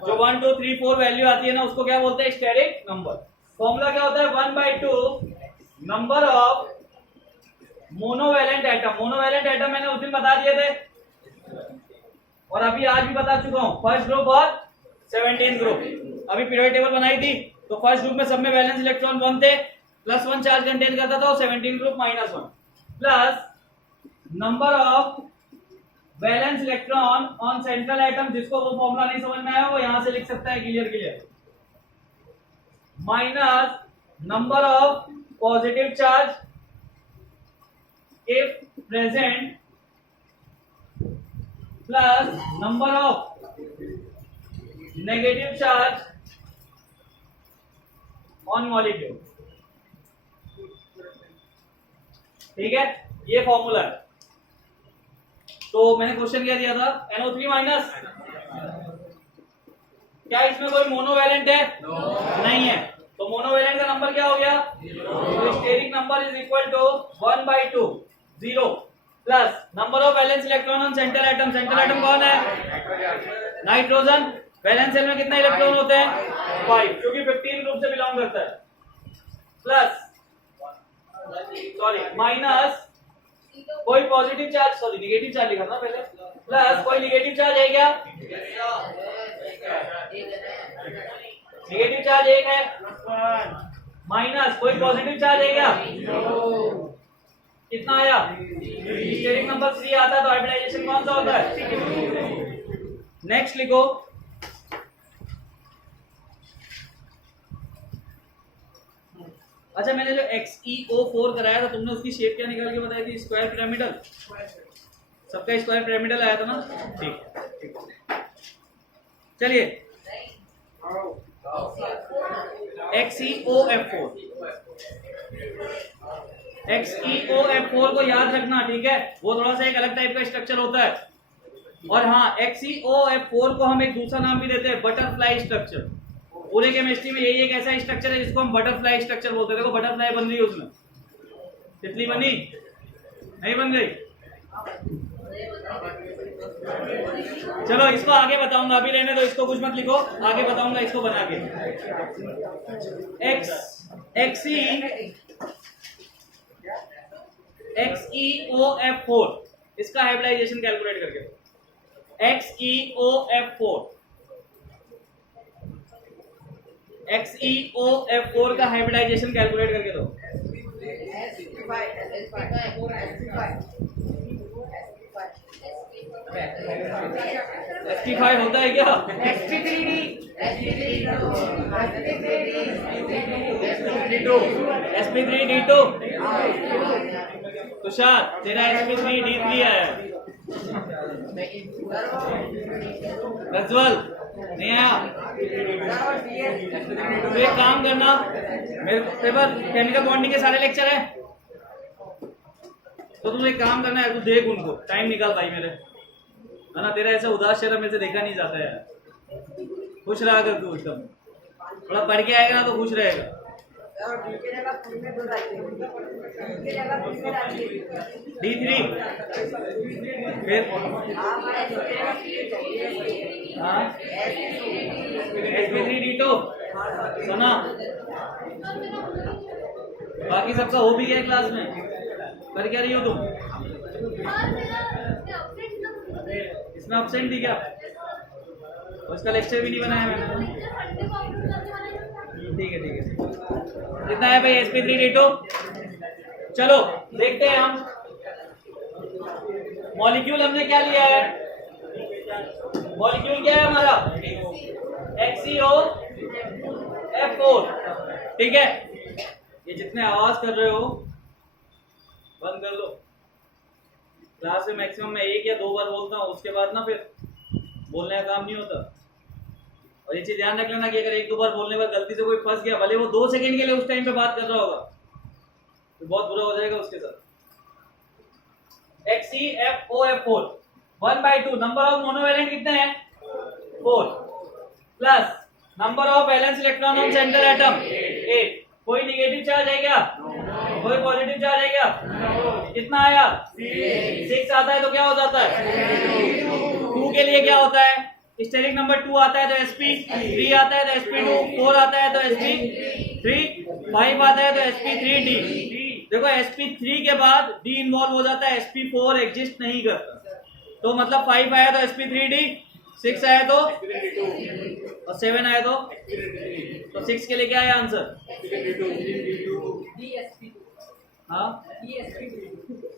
जो 1 2 3 4 वैल्यू आती है ना, उसको क्या बोलते हैं? Steric number. फॉर्मूला क्या होता है? 1/2 number of monovalent atom. Monovalent atom मैंने उस दिन बता दिए थे और अभी आज भी बता चुका हूं। फर्स्ट ग्रुप और 17 ग्रुप। अभी पीरियड टेबल बनाई थी तो फर्स्ट ग्रुप में सब में वैलेंस इलेक्ट्रॉन 1 थे, +1 चार्ज कंटेन करता था, और 17 group -1 plus number of valence electron on central atom. जिसको वो फॉर्मूला नहीं समझ में आया वो यहां से लिख सकता है, clear, minus number of positive charge if present plus number of negative charge on molecule। ठीक है, ये फॉर्मूला है। तो मैंने क्वेश्चन क्या दिया था? NO3 minus. क्या इसमें कोई मोनोवैलेंट है? नहीं है। तो मोनोवैलेंट का नंबर क्या हो गया? तो steric number is equal to 1/2 0 plus number of valence electron on central atom. Central atom कौन है? नाइट्रोजन। वैलेंस शेल में कितना इलेक्ट्रॉन होते हैं? 5, क्योंकि 15 ग्रुप से बिलोंग करता है। प्लस माइनस कोई पॉजिटिव चार्ज, निगेटिव चार्ज लिखा था पहले, प्लस कोई निगेटिव चार्ज है क्या? निगेटिव चार्ज 1 है, माइनस कोई पॉजिटिव चार्ज है क्या? कितना आया? स्टेरिक नंबर 3 आता है। तो हाइब्रिडाइजेशन कौन सा होता है? नेक्स्ट लिखो, अच्छा मैंने जो XeO4 कराया था, तुमने उसकी शेप क्या निकाल के बताई थी? Square pyramidal. सबका स्क्वायर पिरामिडल आया था ना? ठीक। चलिए, XeOF4 को याद रखना, ठीक है? वो थोड़ा सा एक अलग टाइप का स्ट्रक्चर होता है। और हाँ, XeOF4 को हम एक दूसरा नाम भी देते हैं, बटरफ्लाई स्ट्रक्चर। पूरे केमिस्ट्री में यही एक ऐसा स्ट्रक्चर है जिसको हम बटरफ्लाई स्ट्रक्चर बोलते हैं। देखो बटरफ्लाई बन रही है, उसमें तितली बनी नहीं बन गई? चलो इसको आगे बताऊंगा, अभी रहने दो, इसको कुछ मत लिखो, आगे बताऊंगा इसको बना के। XeOF4 इसका हाइब्रिडाइजेशन कैलकुलेट करके। XeOF4 का हाइब्रिडाइजेशन कैलकुलेट करके दो। sp5 होता है क्या? sp3d2। तुषार तेरा sp3d3 आया। प्रज्वल नहीं आया। तो एक काम करना, मेरे पेपर केमिकल बॉन्डिंग के सारे लेक्चर है, तो तुम एक काम करना है, तू देख उनको, टाइम निकाल भाई मेरे, है ना? तेरा ऐसा उदास चेहरा मेरे से देखा नहीं जाता है। खुश रहा कर तू, एकदम थोड़ा पढ़ के आएगा ना तो खुश रहेगा। D3 फिर sp3d2 सुना। बाकी सबका हो भी गया क्लास में, कर क्या रही हो तुम? इसमें एब्सेंट थी क्या? उसका लेक्चर भी नहीं बनाया मैंने। ठीक है कितना है भाई sp3d2? चलो देखते हैं हम। मॉलिक्यूल हमने क्या लिया है? मॉलिक्यूल क्या है हमारा? XeOF4। ठीक है, ये जितने आवाज कर रहे हो बंद कर लो। क्लास में मैक्सिमम मैं 1 या 2 बार बोलता हूँ, उसके बाद ना फिर बोलने का काम नहीं होता। और ये चीज ध्यान रख लेना कि अगर 1-2 बार बोलने पर गलती से कोई फंस गया, भले वो 2 सेकंड के लिए उस टाइम पे बात कर रहा होगा, तो बहुत बुरा हो जाएगा उसके साथ। XeOF4 1/2 नंबर ऑफ मोनोवैलेंट कितने हैं? 4 plus number of valence electron on central atom 8। कोई नेगेटिव चार्ज है क्या? कोई पॉजिटिव चार्ज है क्या? कितना आया? 6 आता है तो क्या हो जाता है? 2 के लिए क्या होता है? स्टेरिक नंबर 2 आता है तो sp3 आता है तो sp2, 4 आता है तो sp3, 5 आता है तो sp3d। देखो sp3 के बाद d इन्वॉल्व हो जाता है, sp4 एग्जिस्ट नहीं करता, तो मतलब 5 आया तो sp3d, 6 आया तो और 7 आया तो 6 के लिए क्या है आंसर? हाँ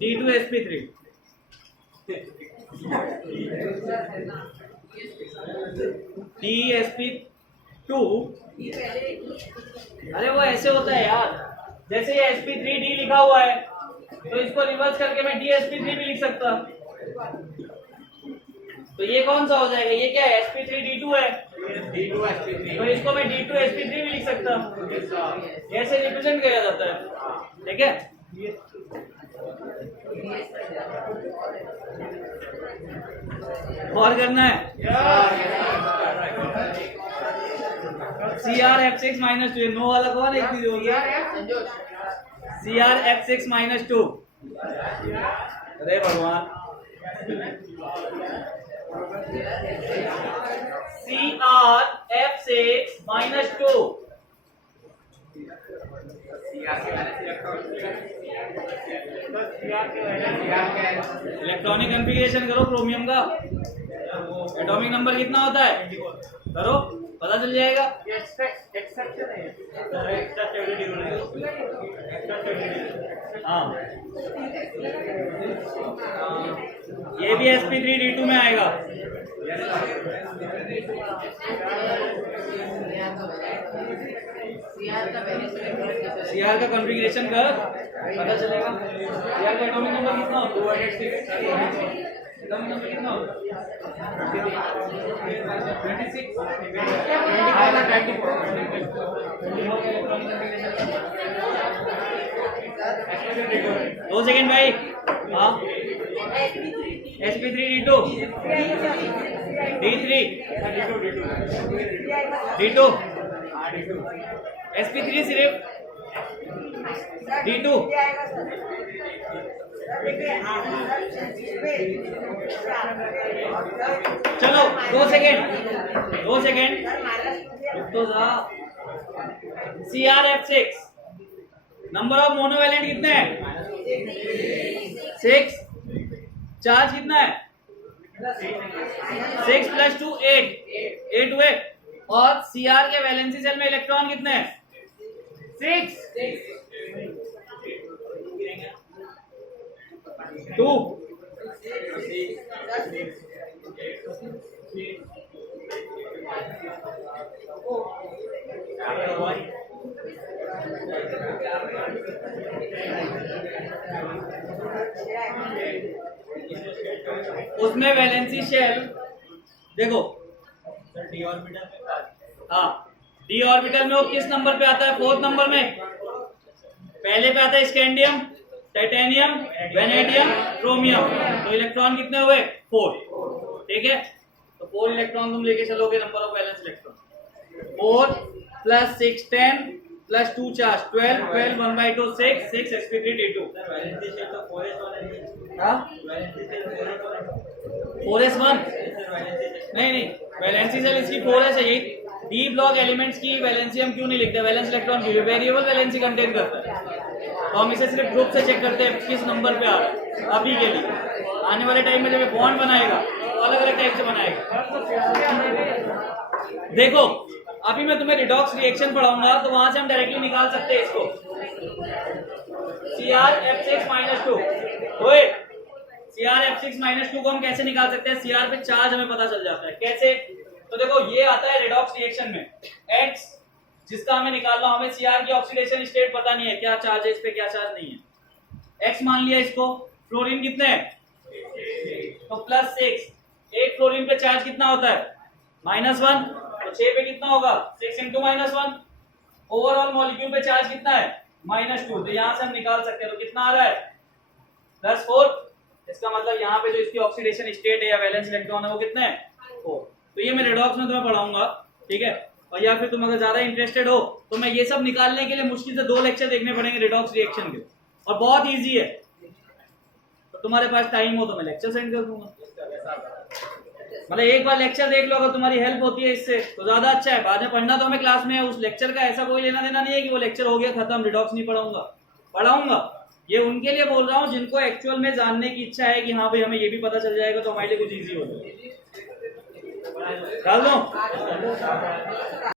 d2 sp3। DSP2, अरे वो ऐसे होता है यार, जैसे ये sp3d लिखा हुआ है तो इसको रिवर्स करके मैं DSP3 भी लिख सकता, तो ये कौन सा हो जाएगा? ये क्या है? sp3d2 है, तो इसको मैं d2 sp3 भी लिख सकता, ऐसे रिप्रेजेंट किया जाता है। ठीक है, और करना है CrF6 माइनस 2, नो वाला कौन है? इतनी हो गया CrF6 माइनस 2। अरे भगवान, CrF6 माइनस 2, इलेक्ट्रॉनिक कॉन्फ़िगरेशन करो क्रोमियम का, एटॉमिक नंबर कितना होता है करो, पता चल जाएगा। हाँ, ये भी sp3d2 में आएगा। CR का कॉन्फ़िगरेशन कर, पता चलेगा। CR का एटॉमिक नंबर कितना होता है? एटॉमिक नंबर कितना होता है? 2 सेकेंड भाई। हाँ, sp3d2, d3, d2, sp3 सिर्फ, d2, चलो 2 सेकेंड तो CrF6 नंबर ऑफ मोनोवैलेंट कितने हैं? 6, चार्ज कितना है? 6 + 2 8 हुए, और Cr के वैलेंसी सेल में इलेक्ट्रॉन कितने हैं? 6, 2, उसमें वैलेंसी शेल देखो, डी ऑर्बिटल में, हाँ डी ऑर्बिटल में वो किस नंबर पे आता है? 4th नंबर में। पहले पे आता है स्कैंडियम, टाइटेनियम, वेनेडियम, क्रोमियम, तो इलेक्ट्रॉन कितने हुए? 4। ठीक है, तो 4 इलेक्ट्रॉन तुम लेके चलोगे, number of valence electron 4 + 6 10 + 2 charge 12 12 1/2 6 6 sp3d2। Valency shell तो 4s1 है। हां, वैलेंसी शेल 4s1 नहीं, वैलेंसी सेल इसकी 4s है। ये डी ब्लॉक एलिमेंट्स की वैलेंसी हम क्यों नहीं लिखते? वैलेंस इलेक्ट्रॉन की वेरिएबल वैलेंसी कंटेन करता है, तो हम इसे सिर्फ ग्रुप से चेक करते हैं किस नंबर पे आ रहा है। अभी के लिए, आने वाले टाइम में जब ये बॉन्ड बनाएगा तो अलग अलग टाइप से बनाएगा। देखो, अभी मैं तुम्हें रिडॉक्स रिएक्शन पढ़ाऊंगा तो वहां से हम डायरेक्टली निकाल सकते हैं इसको। CrF6 - 2 CrF6 - 2 को हम कैसे निकाल सकते हैं? Cr पे चार्ज हमें पता चल जाता है। कैसे? तो देखो, ये आता है रिडॉक्स रिएक्शन में X, जिसका हमें निकालना, हमें Cr की ऑक्सीडेशन स्टेट पता नहीं है, क्या चार्ज है इस पे, क्या चार्ज नहीं है। X मान लिया इसको। फ्लोरीन कितने है? तो +6। एक फ्लोरीन पे चार्ज कितना होता है? -1, तो 6 पे कितना होगा? 6 × -1। ओवरऑल मॉलिक्यूल पे चार्ज कितना है? -2। तो यहां से हम निकाल सकते हैं, तो कितना आ रहा है? +4। इसका मतलब यहाँ पे जो इसकी ऑक्सीडेशन स्टेट है या वैलेंस इलेक्ट्रॉन है वो कितने हैं? 4। तो ये मैं रिडॉक्स में तुम्हें पढ़ाऊंगा, ठीक है। और या फिर तुम अगर ज्यादा इंटरेस्टेड हो तो मैं ये सब निकालने के लिए मुश्किल से 2 लेक्चर देखने पड़ेंगे रिडॉक्स रिएक्शन के, और बहुत इजी है। तो तुम्हारे पास टाइम हो तो मैं लेक्चर सेंड कर दूंगा। मतलब एक बार लेक्चर देख लो, अगर तुम्हारी हेल्प होती है इससे तो ज्यादा अच्छा है। बाद में पढ़ना तो हमें क्लास में है, उस लेक्चर का ऐसा कोई लेना देना नहीं है कि वो लेक्चर हो गया खत्म, रिडॉक्स नहीं पढ़ाऊंगा। ये उनके लिए बोल रहा हूँ जिनको एक्चुअल में जानने की इच्छा है कि हाँ भाई हमें ये भी पता चल जाएगा तो हमारे लिए कुछ इजी हो जाएगा। डाल दो।